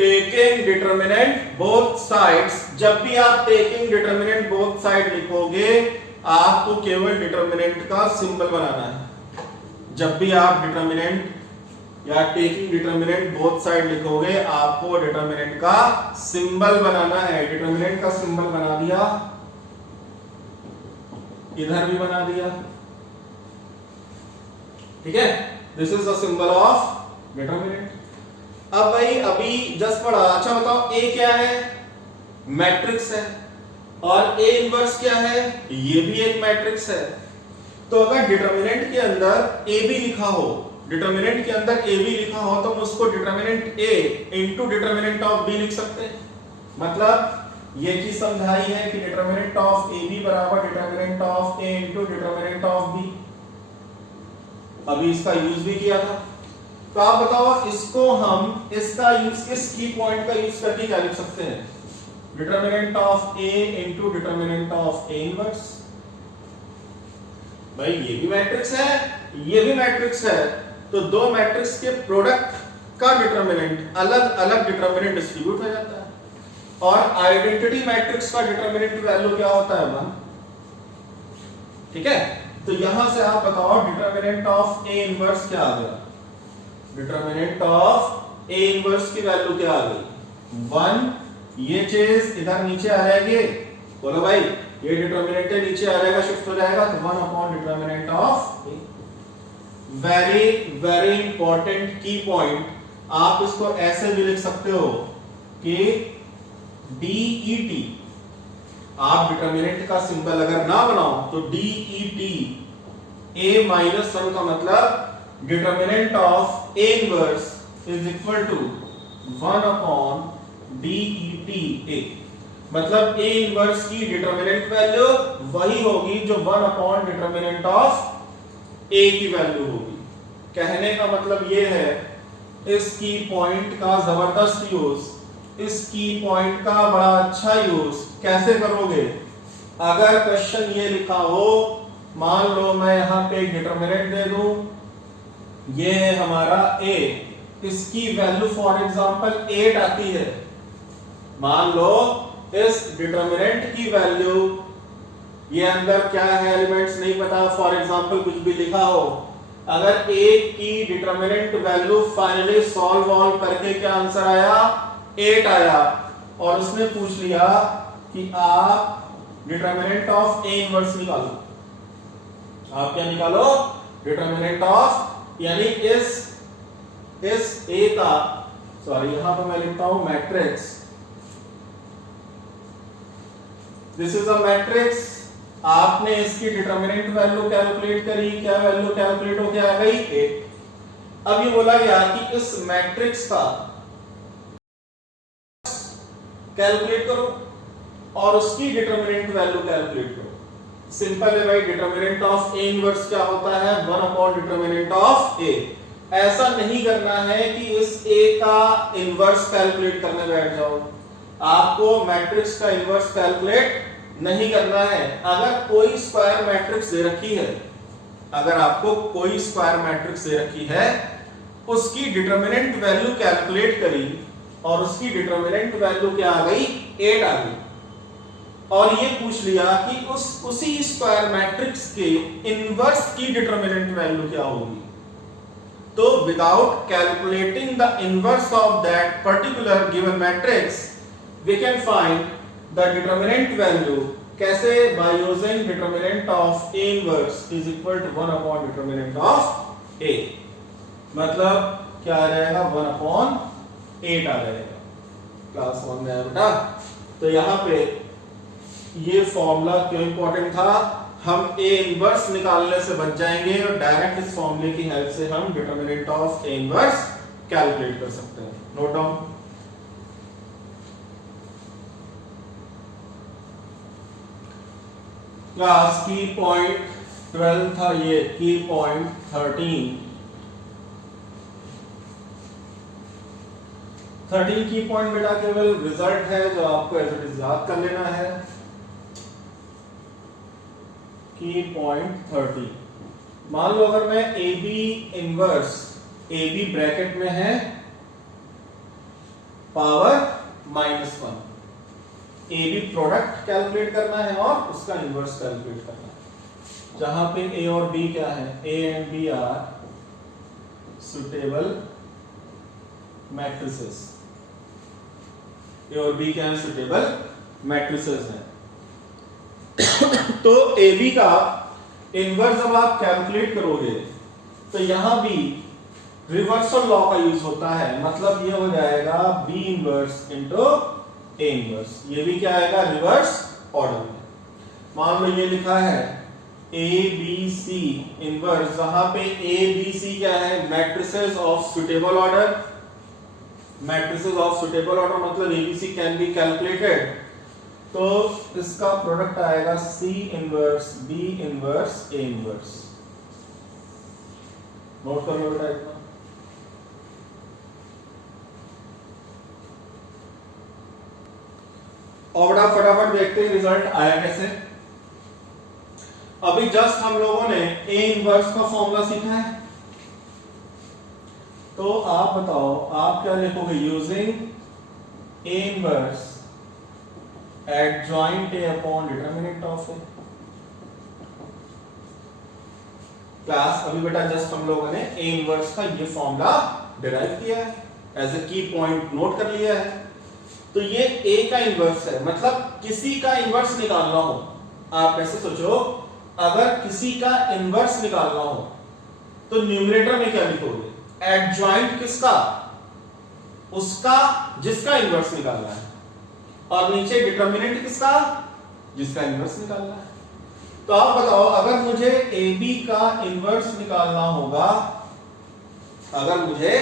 taking determinant both sides, जब भी आप टेकिंग डिटर्मिनेंट बोथ साइड लिखोगे आपको केवल डिटर्मिनेंट का सिंबल बनाना है। जब भी आप डिटर्मिनेंट या टेकिंग डिटर्मिनेंट बोथ साइड लिखोगे आपको डिटर्मिनेंट का सिंबल बनाना है। डिटर्मिनेंट का सिंबल बना दिया, इधर भी बना दिया, ठीक है। This is the symbol of determinant. अब भाई अभी जस्ट पढ़ा, अच्छा बताओ ए क्या है? मैट्रिक्स है। और ए इनवर्स क्या है? ये भी एक मैट्रिक्स है। तो अगर डिटर्मिनेंट के अंदर ए बी लिखा हो, डिटर्मिनेंट के अंदर ए बी लिखा हो तो हम उसको determinant A into determinant of B लिख सकते हैं। मतलब ये चीज समझाई है कि डिटर्मिनेंट ऑफ ए बी बराबर determinant of A into determinant of B. अभी इसका यूज भी किया था। तो आप बताओ इसको हम इसका यूज, इस की पॉइंट का यूज करके क्या लिख सकते हैं? Determinant of A into determinant of a inverse. भाई ये भी मैट्रिक्स है, ये भी मैट्रिक्स है, तो दो मैट्रिक्स के प्रोडक्ट का डिटर्मिनेंट अलग अलग डिटर्मिनेंट डिस्ट्रीब्यूट हो जाता है। और आइडेंटिटी मैट्रिक्स का डिटर्मिनेंट वैल्यू क्या होता है? 1, ठीक है। तो यहां से आप बताओ डिटर्मिनेंट ऑफ ए इनवर्स क्या आ गया? डिटर्मिनेंट ऑफ ए इनवर्स की वैल्यू क्या आ गई? 1। ये चीज इधर नीचे आ जाएगी, बोलो भाई ये डिटर्मिनेंट है नीचे आ जाएगा, शिफ्ट हो जाएगा, तो 1 upon determinant of A. Very very important की पॉइंट, आप इसको ऐसे भी लिख सकते हो कि DET, आप डिटर्मिनेंट का सिंबल अगर ना बनाओ तो DET A माइनस 1 का मतलब determinant of A inverse is equal to 1 upon DET A। मतलब A इनवर्स की डिटर्मिनेंट वैल्यू वही होगी जो 1 अपॉन डिटर्मिनेंट ऑफ A की वैल्यू होगी। कहने का मतलब ये है इस की पॉइंट का जबरदस्त यूज, इस की पॉइंट का बड़ा अच्छा यूज कैसे करोगे? अगर क्वेश्चन ये लिखा हो, मान लो मैं यहां पे एक डिटर्मिनेंट दे दूं, ये है हमारा a, इसकी वैल्यू फॉर एग्जांपल 8 आती है। मान लो इस डिटर्मिनेंट की वैल्यू, ये अंदर क्या है एलिमेंट्स नहीं पता, फॉर एग्जांपल कुछ भी लिखा हो, अगर a की डिटर्मिनेंट वैल्यू फाइनली सॉल्व करके क्या आंसर आया? 8 आया, और उसने पूछ लिया कि आप डिटर्मिनेंट ऑफ ए इनवर्स निकालो। आप क्या निकालो? डिटर्मिनेंट ऑफ, यानी इस ए का, सॉरी यहां पर मैं लिखता हूं matrix, this is a matrix. आपने इसकी डिटर्मिनेंट वैल्यू कैलकुलेट करी, क्या वैल्यू कैलकुलेट होके आ गई? 8। अब ये बोला गया कि इस मैट्रिक्स का कैलकुलेट करो और उसकी डिटर्मिनेंट वैल्यू कैलकुलेट करो। सिंपल है भाई, डिटर्मिनेंट ऑफ ए इनवर्स क्या होता है? 1 अपॉन डिटर्मिनेंट ऑफ ए। ऐसा नहीं करना है कि इस ए का इनवर्स कैलकुलेट करने बैठ जाओ, आपको मैट्रिक्स का इनवर्स कैलकुलेट नहीं करना है। अगर कोई स्क्वायर मैट्रिक्स दे रखी है, अगर आपको कोई स्क्वायर मैट्रिक्स दे रखी है, उसकी डिटर्मिनेंट वैल्यू कैलकुलेट करी और उसकी डिटर्मिनेंट वैल्यू क्या आ गई? 8 आ गई, और ये पूछ लिया कि उसी स्क्वायर मैट्रिक्स के इनवर्स की डिटर्मिनेंट वैल्यू क्या होगी। तो without calculating the inverse of that particular given matrix we can find the determinant value. कैसे? By using determinant of a inverse is equal to 1 upon determinant of a. मतलब क्या आ जाएगा? 1 upon 8 आ जाएगा। Class 1 में बेटा, तो यहां पे ये फॉर्मूला क्यों इंपॉर्टेंट था? हम ए इनवर्स निकालने से बच जाएंगे और डायरेक्ट इस फॉर्मूले की हेल्प से हम determinant of a inverse calculate कर सकते हैं। Note down. क्लास की पॉइंट 12 था ये, की पॉइंट 13 की पॉइंट बेटा केवल रिजल्ट है जो आपको एज इट इज याद कर लेना है। की पॉइंट 30, मान लो अगर मैं A B inverse, A B bracket में है power -1। A B product calculate करना है और उसका इनवर्स कैलकुलेट करना है, जहां पे ए और बी क्या है, a and b are suitable matrices. A और बी क्या है, सुटेबल मैट्रिसेस हैं। तो ए बी का इनवर्स जब आप कैलकुलेट करोगे तो यहां भी रिवर्सल लॉ का यूज होता है, मतलब ये हो जाएगा B inverse into A inverse. ये भी क्या आएगा, रिवर्स ऑर्डर में। मान लो ये लिखा है ए बी सी इनवर्स, जहां पे ए बी सी क्या है, matrices of suitable order. Matrices of suitable order मतलब a b c can be calculated. तो इसका प्रोडक्ट आएगा c inverse B inverse a inverse. Note कर लो बेटा इतना। और बड़ा फटाफट देखते हैं रिजल्ट आया कैसे। अभी जस्ट हम लोगों ने ए इनवर्स का फॉर्मूला सीखा है, तो आप बताओ आप क्या लिखोगे, using A inverse adjoint A upon determinant of A. Class अभी बेटा जस्ट हम लोगों ने ए इनवर्स का ये फॉर्मूला डिराइव किया है, एज ए की पॉइंट नोट कर लिया है। तो ये ए का इनवर्स है, मतलब किसी का इनवर्स निकालना हो, आप ऐसे सोचो अगर किसी का इनवर्स निकालना हो तो न्यूमरेटर में क्या लिखोगे, एडजॉइंट किसका, उसका जिसका इनवर्स निकालना है, और नीचे डिटरमिनेंट किसका, जिसका इनवर्स निकालना है। तो आप बताओ अगर मुझे ए बी का इनवर्स निकालना होगा, अगर मुझे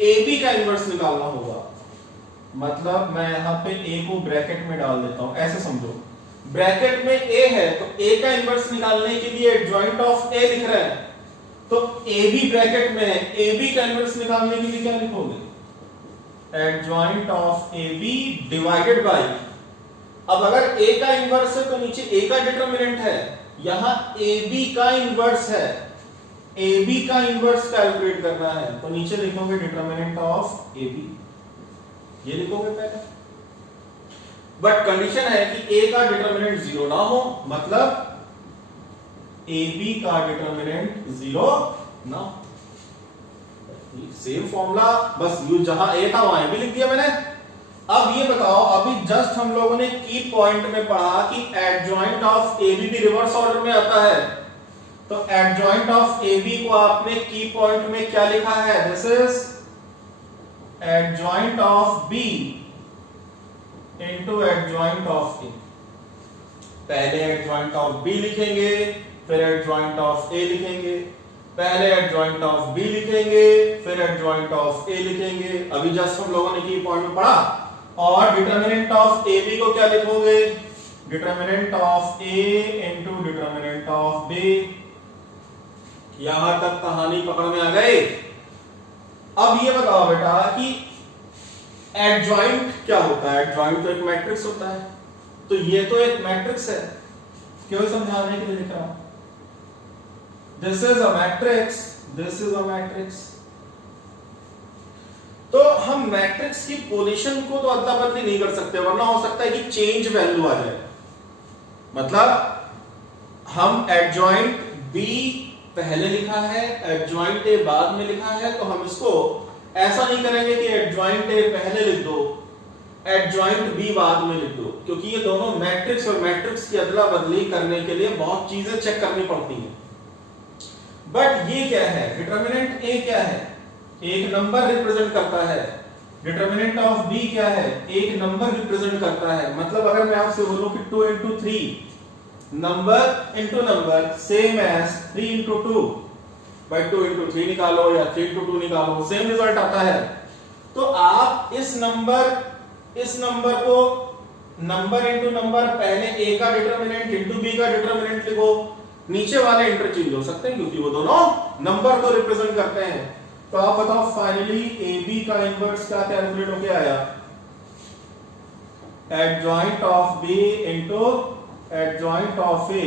ए बी का इनवर्स निकालना होगा, मतलब मैं यहां पे ए को ब्रैकेट में डाल देता हूं, ऐसे समझो ब्रैकेट में ए है तो ए का इनवर्स निकालने के लिए एडजॉइंट ऑफ ए लिख रहे हैं, तो ए बी ब्रैकेट में है, ए बी का इनवर्स निकालने के लिए क्या लिखोगे, adjoint of A B divided by. अब अगर ए का इनवर्स है तो नीचे ए का डिटरमिनेंट है, यहां ए बी का इनवर्स है, ए बी का इनवर्स कैलकुलेट करना है, तो नीचे लिखोगे डिटरमिनेंट ऑफ ए बी, ये लिखोगे पहले। बट कंडीशन है कि ए का डिटरमिनेंट 0 ना हो, मतलब ए बी का डिटरमिनेंट 0 ना हो। सेम फॉर्मूला, बस यूज जहां ए था वहां भी लिख दिया मैंने। अब ये बताओ, अभी जस्ट हम लोगों ने की पॉइंट में पढ़ा कि एडजॉइंट ऑफ ए बी भी रिवर्स ऑर्डर में आता है, तो एडजॉइंट ऑफ ए बी को आपने की पॉइंट में क्या लिखा है, this is adjoint of b into adjoint of a. पहले एडजॉइंट ऑफ बी लिखेंगे, फिर एडजॉइंट ऑफ ए लिखेंगे, पहले एडजॉइंट ऑफ बी लिखेंगे, फिर एडजॉइंट ऑफ ए लिखेंगे। अभी जस्ट हम लोगों ने की पॉइंट में पढ़ा। और डिटरमिनेंट ऑफ ए बी को क्या लिखोगे, determinant of A into determinant of B. यहां तक कहानी पकड़ में आ गई। अब ये बताओ बेटा कि एडजॉइंट क्या होता है, एडजॉइंट तो एक मैट्रिक्स होता है, तो ये तो एक मैट्रिक्स है, केवल समझाने के लिए लिख रहा हूं। This is a matrix, this is a matrix. तो हम मैट्रिक्स की पोजीशन को तो अदला बदली नहीं कर सकते, वरना हो सकता है कि चेंज वैल्यू आ जाए। मतलब हम एडजॉइंट बी पहले लिखा है, एडजॉइंट ए बाद में लिखा है, तो हम इसको ऐसा नहीं करेंगे कि एडजॉइंट ए पहले लिख दो, एडजॉइंट बी बाद में लिख दो, क्योंकि ये दोनों मैट्रिक्स और मैट्रिक्स की अदला बदली करने के लिए बहुत चीजें चेक करनी पड़ती हैं। बट ये क्या है, डिटरमिनेंट ए क्या है, एक नंबर रिप्रेजेंट करता है, डिटरमिनेंट ऑफ बी क्या है, एक नंबर रिप्रेजेंट करता है। मतलब अगर मैं आपसे बोलूं कि 2 into 3 number into number same as 3 into 2, भाई 2 into 3 निकालो या 3 into 2 निकालो, सेम रिजल्ट आता है। तो आप इस नंबर को नंबर इंटू नंबर, पहले ए का डिटरमिनेंट इंटू बी का डिटरमिनेंट लिखो, नीचे वाले इंटरचेंज हो सकते हैं क्योंकि वो दोनों नंबर को रिप्रेजेंट करते हैं। तो आप बताओ फाइनली ए बी का इनवर्स क्या कैलकुलेट होके आया, adjoint of b into adjoint of a.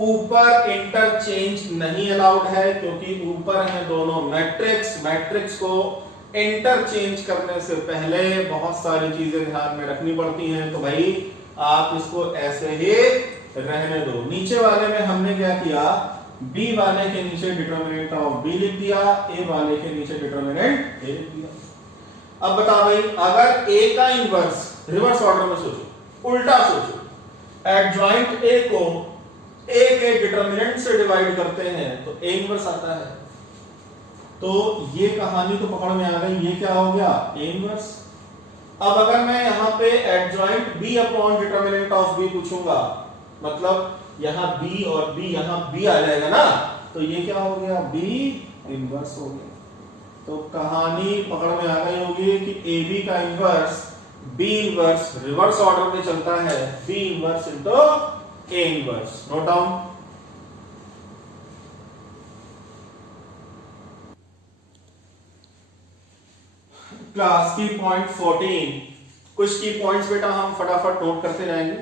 ऊपर इंटरचेंज नहीं अलाउड है क्योंकि ऊपर है दोनों मैट्रिक्स, मैट्रिक्स को इंटरचेंज करने से पहले बहुत सारी चीजें ध्यान में रखनी पड़ती हैं, तो भाई आप इसको ऐसे ही रहने दो। नीचे वाले में हमने क्या किया, बी वाले के नीचे डिटरमिनेंट ऑफ बी लिख दिया, ए वाले के नीचे डिटरमिनेंट ए लिख दिया। अब बता भाई, अगर ए का इनवर्स, रिवर्स ऑर्डर में सोचो, उल्टा सोचो, एडजॉइंट ए को ए के डिटरमिनेंट से डिवाइड करते हैं तो ए इनवर्स आता है। तो ये कहानी तो पकड़ में आ गई, ये क्या हो गया, ए इनवर्स। अब अगर मैं यहां पे adjoint B upon determinant of B पूछूंगा, मतलब यहां बी और बी, यहां बी आ जाएगा ना, तो ये क्या हो गया, बी इनवर्स हो गया। तो कहानी पकड़ में आ गई होगी कि ए बी का inverse B inverse reverse order में चलता है, B inverse into A inverse. Note down. Class की पॉइंट 14, कुछ की पॉइंट्स बेटा हम फटाफट नोट करते जाएंगे,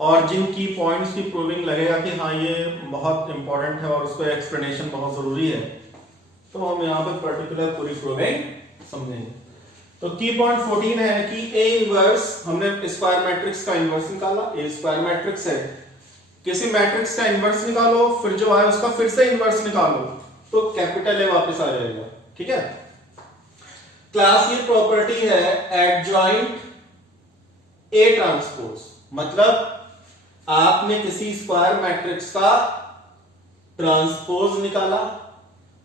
और जिन की पॉइंट्स की प्रूविंग लगेगा कि हाँ ये बहुत इंपॉर्टेंट है और उसको एक्सप्लेनेशन बहुत जरूरी है, तो हम यहाँ पे पर्टिकुलर पूरी प्रूविंग समझेंगे। तो की पॉइंट 14 है कि ए इनवर्स, हमने स्क्वायर मैट्रिक्स का इनवर्स निकाला, ए स्क्वायर मैट्रिक्स है, किसी मैट्रिक्स का इनवर्स निकालो, फिर जो है उसका फिर से इनवर्स निकालो, तो कैपिटल ए वापस आ जाएगा। ठीक है, क्लास की प्रॉपर्टी है एडजॉइंट ए ट्रांसपोज, मतलब आपने किसी स्क्वायर मैट्रिक्स का ट्रांसपोज निकाला,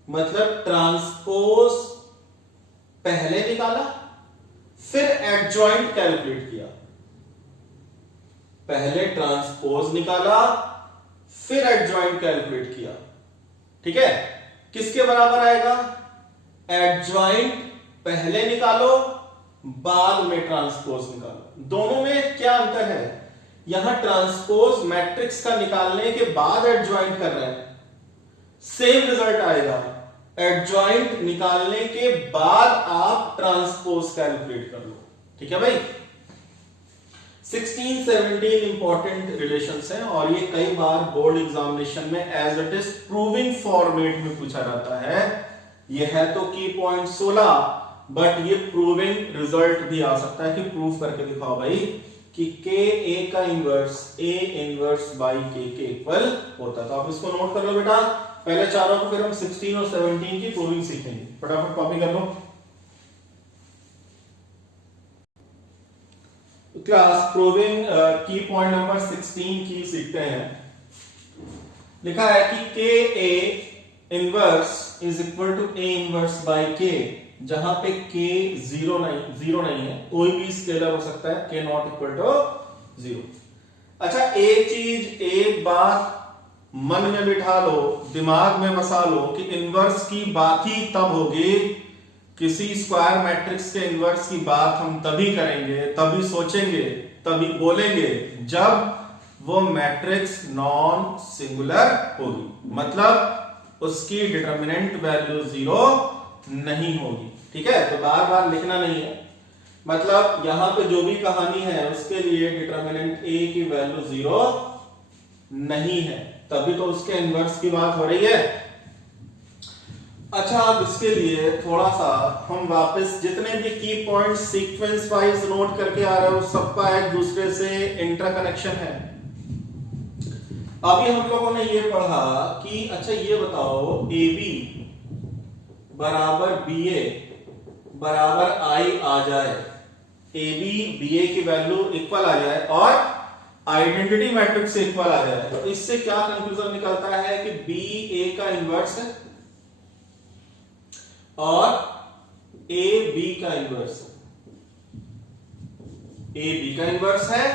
मतलब ट्रांसपोज पहले निकाला, फिर एडजॉइंट कैलकुलेट किया। पहले ट्रांसपोज निकाला, फिर एडजॉइंट कैलकुलेट किया। ठीक है, किसके बराबर आएगा, एडजॉइंट पहले निकालो, बाद में ट्रांसपोज निकालो। दोनों में क्या अंतर है, यहां ट्रांसपोज मैट्रिक्स का निकालने के बाद एडजॉइंट कर रहे हैं, सेम रिजल्ट आएगा। एडजॉइंट निकालने के बाद आप ट्रांसपोज कैलकुलेट कर लो। ठीक है भाई, 16-17 इंपॉर्टेंट रिलेशंस हैं, और ये कई बार बोर्ड एग्जामिनेशन में as it is proving format में पूछा जाता है। ये है तो की पॉइंट 16, बट ये प्रूविंग रिजल्ट भी आ सकता है कि प्रूव करके दिखाओ भाई कि के ए का इनवर्स ए इनवर्स बाई के इक्वल होता है। तो आप इसको नोट कर लो बेटा, पहले चारों को, फिर हम 16 और 17 की प्रूविंग सीखेंगे। फटाफट कॉपी कर लो। क्लास प्रूविंग की पॉइंट नंबर 16 की सीखते हैं। लिखा है कि K A inverse is equal to A inverse by K, जहां पे के जीरो नहीं है, कोई भी स्केलर हो सकता है, के नॉट इक्वल टू 0। अच्छा, एक चीज, एक बात मन में बिठा लो, दिमाग में बसा लो कि इनवर्स की बात ही तब होगी, किसी स्क्वायर मैट्रिक्स के इनवर्स की बात हम तभी करेंगे, तभी सोचेंगे, तभी बोलेंगे जब वो मैट्रिक्स नॉन सिंगुलर होगी, मतलब उसकी डिटरमिनेंट वैल्यू 0 नहीं होगी। ठीक है, तो बार बार लिखना नहीं है, मतलब यहां पे जो भी कहानी है उसके लिए डिटरमिनेंट ए की वैल्यू 0 नहीं है, तभी तो उसके इनवर्स की बात हो रही है। अच्छा, अब इसके लिए थोड़ा सा हम वापस जितने भी की पॉइंट सीक्वेंस वाइज नोट करके आ रहे हो, सबका एक दूसरे से इंटरकनेक्शन है। अभी हम लोगों ने ये पढ़ा कि अच्छा ये बताओ, ए बी बराबर बी ए बराबर आई आ जाए, ए बी बी ए की वैल्यू इक्वल आ जाए और आइडेंटिटी मैट्रिक्स से इक्वल आ जाए, तो इससे क्या कंक्लूजन निकलता है कि बी ए का इनवर्स है और ए बी का इनवर्स है, ए बी का इनवर्स है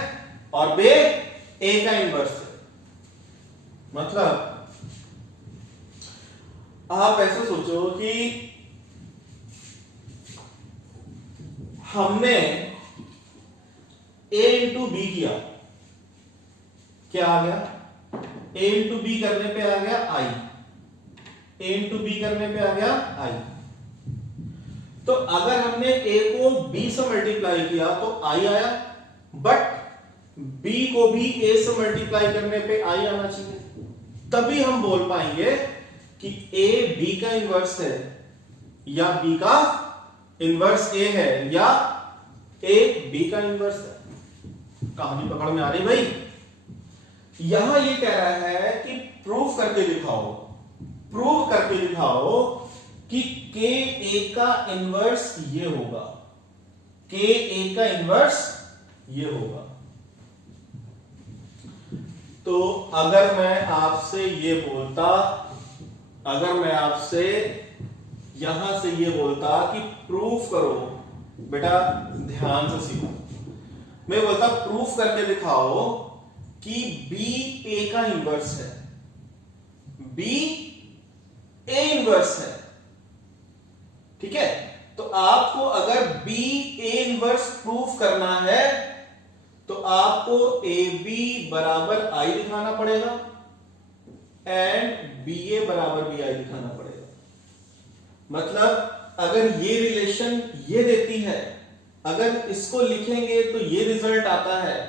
और बी ए का इनवर्स है। मतलब आप ऐसे सोचो कि हमने a इंटू बी किया, क्या आ गया, a इंटू बी करने पे आ गया i, a इंटू बी करने पे आ गया i। तो अगर हमने a को b से मल्टीप्लाई किया तो i आया, बट b को भी a से मल्टीप्लाई करने पे i आना चाहिए, तभी हम बोल पाएंगे कि a b का इनवर्स है या b का इनवर्स ए है या ए बी का इनवर्स है। कहानी पकड़ में आ रही भाई? यहां ये कह रहा है कि प्रूव करके दिखाओ, प्रूव करके दिखाओ कि के ए का इनवर्स ये होगा, के ए का इनवर्स ये होगा। तो अगर मैं आपसे ये बोलता, अगर मैं आपसे यहां से ये बोलता कि प्रूफ करो, बेटा ध्यान से सीखो, मैं बोलता प्रूफ करके दिखाओ कि बी ए का इनवर्स है, बी ए इनवर्स है, ठीक है। तो आपको अगर बी ए इनवर्स प्रूफ करना है तो आपको ए बी बराबर आई दिखाना पड़ेगा एंड बी ए बराबर बी आई दिखाना पड़ेगा। मतलब अगर ये रिलेशन ये देती है, अगर इसको लिखेंगे तो ये रिजल्ट आता है,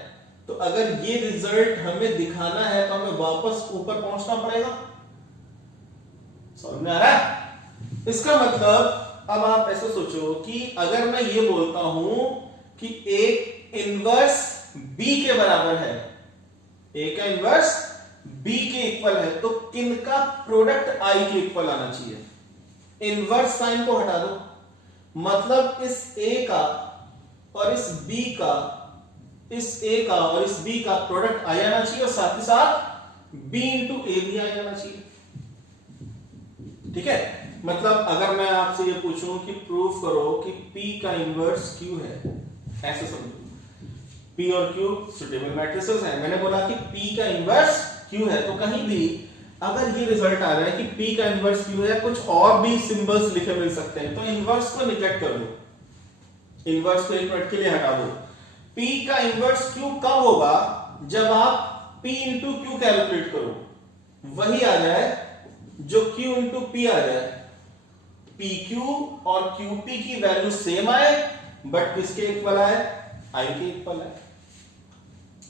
तो अगर ये रिजल्ट हमें दिखाना है तो हमें वापस ऊपर पहुंचना पड़ेगा। समझ में आ रहा है? इसका मतलब अब आप ऐसे सोचो कि अगर मैं ये बोलता हूं कि एक इनवर्स बी के बराबर है, ए का इनवर्स बी के इक्वल है, तो किनका प्रोडक्ट आई के इक्वल आना चाहिए? इनवर्स साइन को हटा दो, मतलब इस ए का और इस बी का, इस ए का और इस बी का प्रोडक्ट आई आना चाहिए और साथ ही साथ बी इंटू ए भी आई आना चाहिए, ठीक है। मतलब अगर मैं आपसे ये पूछूं कि प्रूफ करो कि P का इनवर्स Q है, ऐसे समझो P और Q सुटेबल मैट्रिसेस हैं, मैंने बोला कि P का इनवर्स Q है, तो कहीं भी अगर ये रिजल्ट आ रहा है कि P का इनवर्स Q है, कुछ और भी सिंबल्स लिखे मिल सकते हैं, तो इनवर्स को निगलेक्ट कर दो, इनवर्स को एक मिनट के लिए हटा दो। P का इनवर्स Q कब होगा? जब आप P इंटू Q कैलकुलेट करो, वही आ जाए जो Q इंटू P आ जाए, PQ और QP की वैल्यू सेम आए बट किसके इक्वल आए? I के इक्वल आए,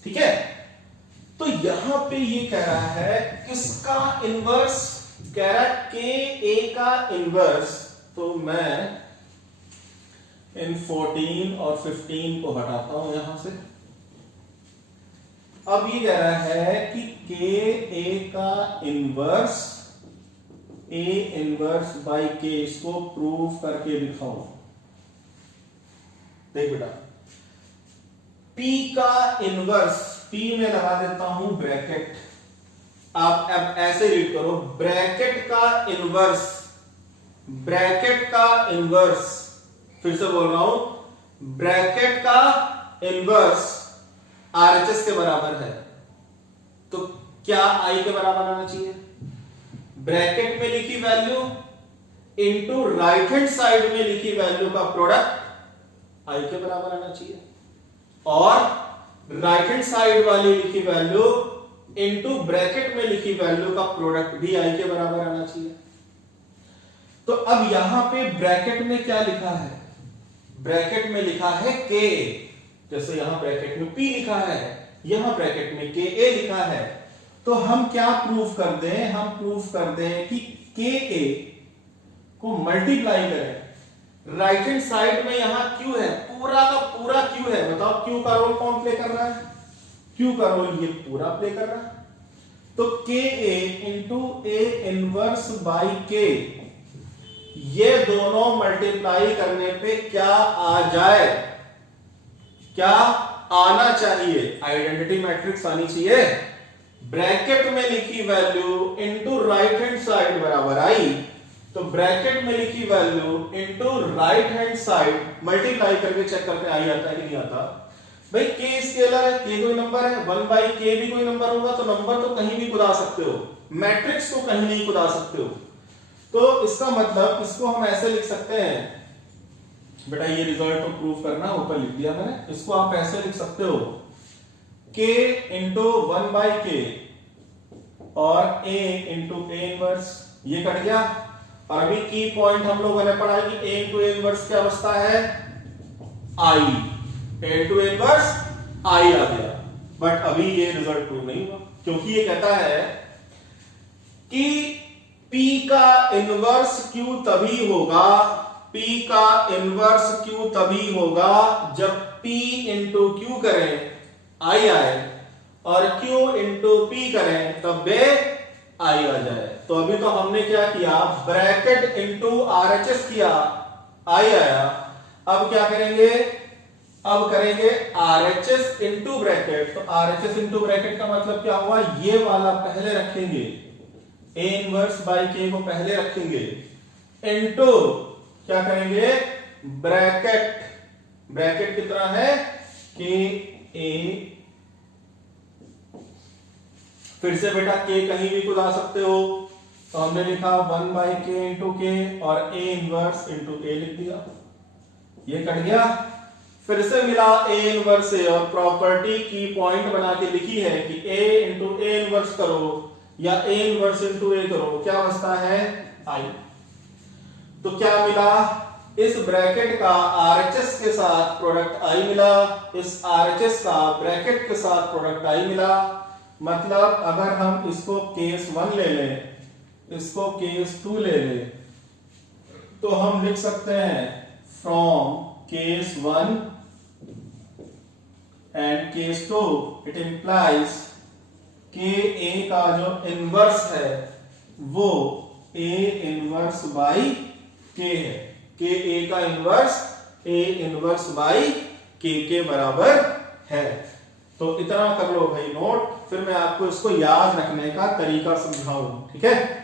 ठीक है। तो यहां पे ये कह रहा है किसका इनवर्स, कह रहा है के ए का इनवर्स, तो मैं इन 14 और 15 को हटाता हूं यहां से। अब ये कह रहा है कि के ए का इनवर्स ए इनवर्स बाई के, इसको प्रूव करके दिखाओ। देख बेटा, P का इनवर्स, P में लगा देता हूं ब्रैकेट, आप अब ऐसे रीड करो, ब्रैकेट का इनवर्स, ब्रैकेट का इनवर्स, फिर से बोल रहा हूं, ब्रैकेट का इनवर्स RHS के बराबर है, तो क्या I के बराबर आना चाहिए? ब्रैकेट में लिखी value into right hand side में लिखी वैल्यू का प्रोडक्ट आई के बराबर आना चाहिए, और राइट हैंड साइड वाली लिखी वैल्यू इनटू ब्रैकेट में लिखी वैल्यू का प्रोडक्ट भी आई के बराबर आना चाहिए। तो अब यहां पे ब्रैकेट में क्या लिखा है? ब्रैकेट में लिखा है के, जैसे यहां ब्रैकेट में P लिखा है, यहां ब्रैकेट में के ए लिखा है, तो हम क्या प्रूफ कर दें? हम प्रूफ कर दें कि के ए को मल्टीप्लाई करें, राइट हैंड साइड में यहां Q है, पूरा का पूरा Q है, बताओ Q का रोल कौन प्ले कर रहा है? Q का रोल ये पूरा प्ले कर रहा है, तो के ए इंटू ए इनवर्स बाई के, ये दोनों मल्टीप्लाई करने पे क्या आ जाए? क्या आना चाहिए? आइडेंटिटी मैट्रिक्स आनी चाहिए, ब्रैकेट में लिखी value into right hand side बराबर आई, तो ब्रैकेट में लिखी value into right hand side multiply करके चेक करके आई आता है कि नहीं आता? भाई के स्केलर है, के कोई नंबर है, 1 बाई के भी कोई नंबर होगा, तो नंबर तो कहीं भी खुदा सकते हो, मैट्रिक्स को कहीं नहीं खुदा सकते हो। तो इसका मतलब इसको हम ऐसे लिख सकते हैं, बेटा ये रिजल्ट को प्रूव करना, ऊपर लिख दिया मैंने, इसको आप ऐसे लिख सकते हो, k इंटू 1 बाई के और a इंटू ए इनवर्स, ये कट गया। और अभी की पॉइंट हम लोगों ने पढ़ा कि a इंटू ए इनवर्स क्या अवस्था है? I, a into A inverse I आ गया, बट अभी ये रिजल्ट प्रूव नहीं हुआ, क्योंकि ये कहता है कि P का इनवर्स Q तभी होगा P का इनवर्स Q तभी होगा जब P इंटू क्यू करें I आए और Q इंटू P करें तब बे I आ जाए। तो अभी तो हमने क्या किया, ब्रैकेट इंटू RHS किया, I आया। अब क्या करेंगे, अब करेंगे RHS इंटू ब्रैकेट। तो RHS इंटू ब्रैकेट का मतलब क्या हुआ, ये वाला पहले रखेंगे, A इनवर्स बाई K को पहले रखेंगे, इंटू क्या करेंगे, ब्रैकेट, ब्रैकेट कितना है K A, फिर से बेटा K कहीं भी खुद आ सकते हो, तो हमने लिखा 1 बाई K इंटू के और A इनवर्स इंटू A लिख दिया, ये कट गया। फिर से मिला A इनवर्स से और प्रॉपर्टी की पॉइंट बना के लिखी है कि A इंटू A इनवर्स करो या A इनवर्स इंटू A करो, क्या बचता है I। तो क्या मिला, इस ब्रैकेट का RHS के साथ प्रोडक्ट I मिला, इस RHS का ब्रैकेट के साथ प्रोडक्ट I मिला। मतलब अगर हम इसको केस 1 ले लें, इसको केस 2 ले लें, तो हम लिख सकते हैं from case 1 and case 2 it implies के ए का जो इनवर्स है वो A इनवर्स बाई K है, के ए का inverse A inverse by K के बराबर है। तो इतना कर लो भाई नोट, फिर मैं आपको इसको याद रखने का तरीका समझाऊं, ठीक है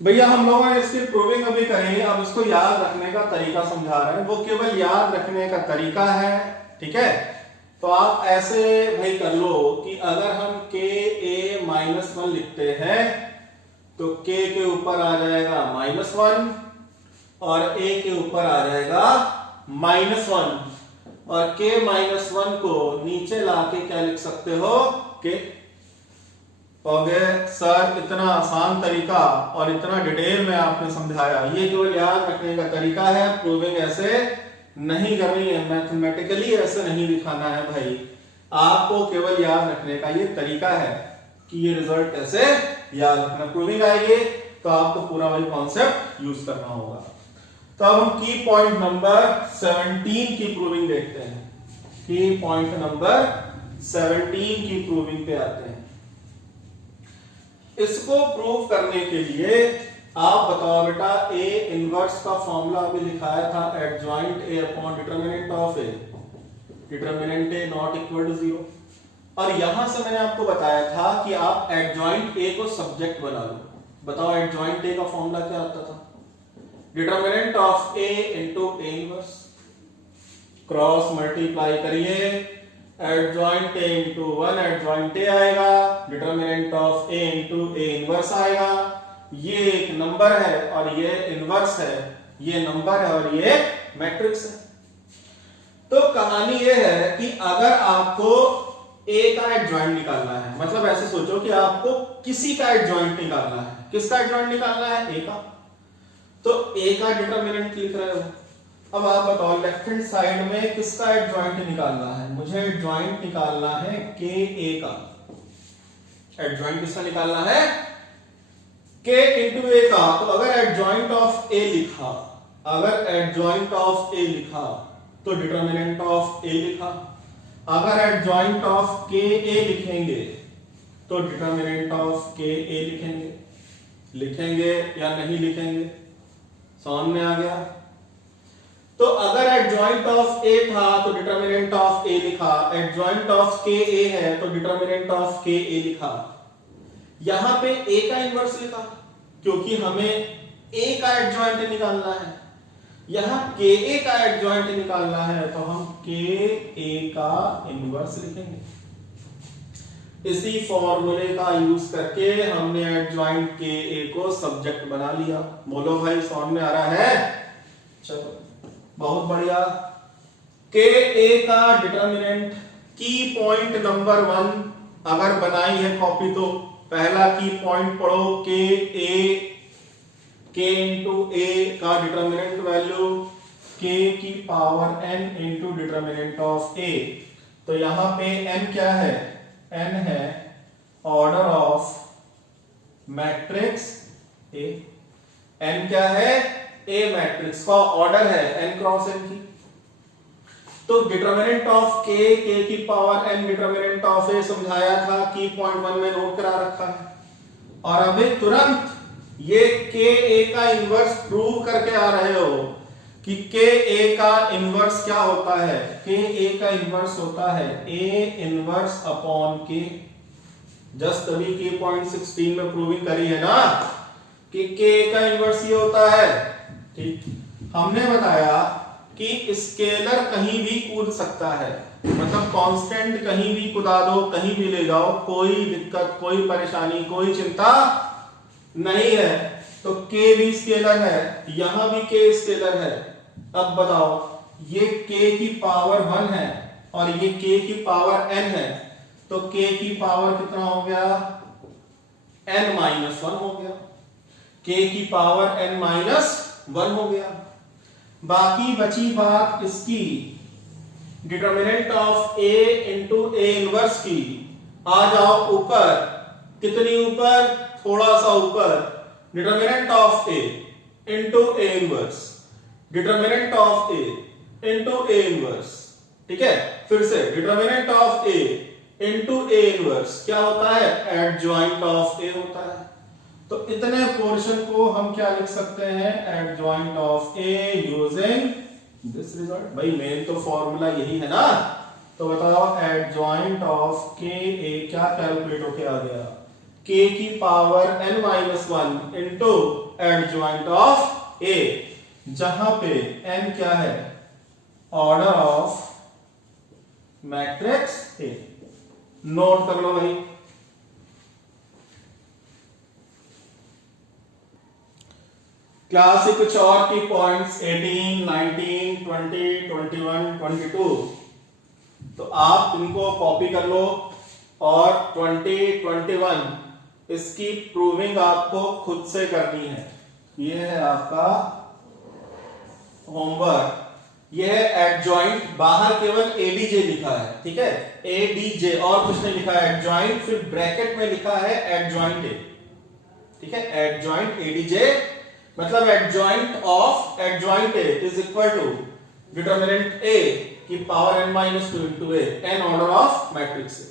भैया। हम लोगों ने इसकी प्रूविंग अभी करेंगे, अब इसको याद रखने का तरीका समझा रहे हैं, वो केवल याद रखने का तरीका है, ठीक है। तो आप ऐसे भाई कर लो कि अगर हम के ए माइनस 1 लिखते हैं तो k के ऊपर आ जाएगा -1 और a के ऊपर आ जाएगा -1 और k -1 को नीचे लाके क्या लिख सकते हो k। ओके सर, इतना आसान तरीका और इतना डिटेल में आपने समझाया, ये केवल याद रखने का तरीका है, प्रूविंग ऐसे नहीं करनी है, मैथमेटिकली ऐसे नहीं दिखाना है भाई, आपको केवल याद रखने का ये तरीका है कि ये रिजल्ट कैसे याद रखना। प्रूविंग आएगी तो आपको पूरा वही कॉन्सेप्ट यूज करना होगा। तो अब हम की पॉइंट नंबर 17 की प्रूविंग देखते हैं, की पॉइंट नंबर 17 की प्रूविंग पे आते हैं। इसको प्रूव करने के लिए आप बताओ बेटा, A इनवर्स का फॉर्मूला अभी लिखाया था, adjoint A upon determinant of A, determinant A not equal to 0। और यहां से मैंने आपको बताया था कि आप एडजॉइंट A को सब्जेक्ट बना लो। बताओ एडजॉइंट A का फॉर्मूला क्या आता था, determinant of A into A inverse, cross multiply करिए, adjoint A into 1 adjoint A आएगा, determinant of A into A inverse आएगा। ये एक नंबर है और ये इनवर्स है, ये नंबर है और ये मैट्रिक्स है। तो कहानी ये है कि अगर आपको A का एडजॉइंट निकालना है, मतलब ऐसे सोचो कि आपको किसी का एडजॉइंट निकालना है, किसका एडजॉइंट निकालना है, A का। तो A का डिटरमिनेंट लिख रहे हो। अब आप बताओ लेफ्ट हैंड साइड में किसका एडजॉइंट निकालना है, मुझे एडजॉइंट निकालना है के A का। एडजॉइंट किसका निकालना है, K इंटू A का। तो अगर एडजॉइंट ऑफ A लिखा, अगर एडजॉइंट ऑफ A लिखा तो डिटरमिनेंट ऑफ A लिखा, अगर एडजॉइंट ऑफ के A लिखेंगे तो डिटरमिनेंट ऑफ के A लिखेंगे, लिखेंगे या नहीं लिखेंगे, सामने आ गया। तो अगर एडजॉइंट ऑफ A था तो डिटरमिनेंट ऑफ A लिखा, एडजॉइंट ऑफ के A है तो डिटरमिनेंट ऑफ के A लिखा। यहां पे A का इनवर्स लिखा क्योंकि हमें A का एडजॉइंट निकालना है, यहां के A का एडजॉइंट निकालना है तो हम के A का इनवर्स लिखेंगे। इसी फॉर्मूले का यूज करके हमने एडजॉइंट के A को सब्जेक्ट बना लिया। बोलो भाई सामने आ रहा है, चलो बहुत बढ़िया। के A का डिटरमिनेंट की पॉइंट नंबर 1 अगर बनाई है कॉपी तो पहला की पॉइंट पढ़ो, के A, k इंटू A का डिटरमिनेंट वैल्यू k की power n into determinant of A। तो यहां पे n क्या है, n है order of matrix A. n क्या है? ए मैट्रिक्स का ऑर्डर है n क्रॉस n की। तो डिटरमिनेंट ऑफ k, k की power n, determinant of a समझाया था, की पॉइंट 1 में नोट करा रखा है। और अभी तुरंत ये k a का इन्वर्स प्रूव करके आ रहे हो कि k a का इन्वर्स क्या होता है? k a का इन्वर्स होता है a inverse upon k। Just अभी k पॉइंट 16 में प्रूविंग करी है ना कि k का इन्वर्स ये होता है। ठीक, हमने बताया कि स्केलर कहीं भी कूद सकता है, मतलब कांस्टेंट कहीं भी कुदा दो, कहीं भी ले जाओ, कोई दिक्कत, कोई परेशानी, कोई चिंता नहीं है। तो k भी स्केलर है, यहां भी k स्केलर है। अब बताओ, ये k की पावर 1 है और ये k की पावर n है, तो k की पावर कितना हो गया? n माइनस 1 हो गया। k की पावर n माइनस 1 हो गया। बाकी बची बात इसकी determinant of a into a inverse की। आ जाओ ऊपर, कितनी ऊपर? थोड़ा सा ऊपर। Determinant of a into a inverse, determinant of a into a inverse. ठीक है, फिर से determinant of a into a inverse क्या होता है? एडजॉइंट ऑफ a होता है। तो इतने पोर्शन को हम क्या लिख सकते हैं? Adjoint of a using this result. भाई मेन तो फॉर्मूला यही है ना। तो बताओ, एडजॉइंट ऑफ k a क्या कैलकुलेट होके आ गया? k की power n minus 1 into adjoint of a, जहां पे n क्या है? Order of matrix a। Note कर लो भाई। क्लास से कुछ और की पॉइंट्स 18, 19, 20, 21, 22, तो आप इनको कॉपी कर लो और 20, 21 इसकी प्रूविंग आपको खुद से करनी है। ये है आपका होमवर्क। ये है एडजॉइंट, बाहर केवल एडीजे लिखा है, ठीक है, एडीजे और कुछ नहीं लिखा है। एडजॉइंट फिर ब्रैकेट में लिखा है एडजॉइंट ए, ठीक है, एडजॉइंट एडीजे मतलब adjoint of adjoint a is equal to determinant a की power n minus 2 into a, n order of matrix a.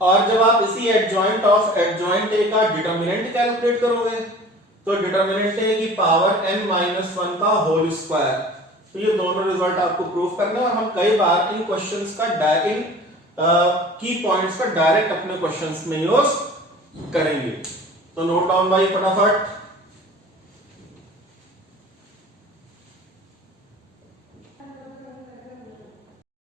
और जब आप इसी एडजॉइंट ऑफ एडजॉइंट ए का डिटरमिनेंट कैलकुलेट करोगे तो डिटरमिनेंट ए की पावर n माइनस 1 का होल स्क्वायर। तो ये दोनों रिजल्ट आपको प्रूव करना है और हम कई बार इन क्वेश्चंस का की पॉइंट्स का डायरेक्ट अपने क्वेश्चंस में यूज करेंगे। तो नोट डाउन भाई फटाफट।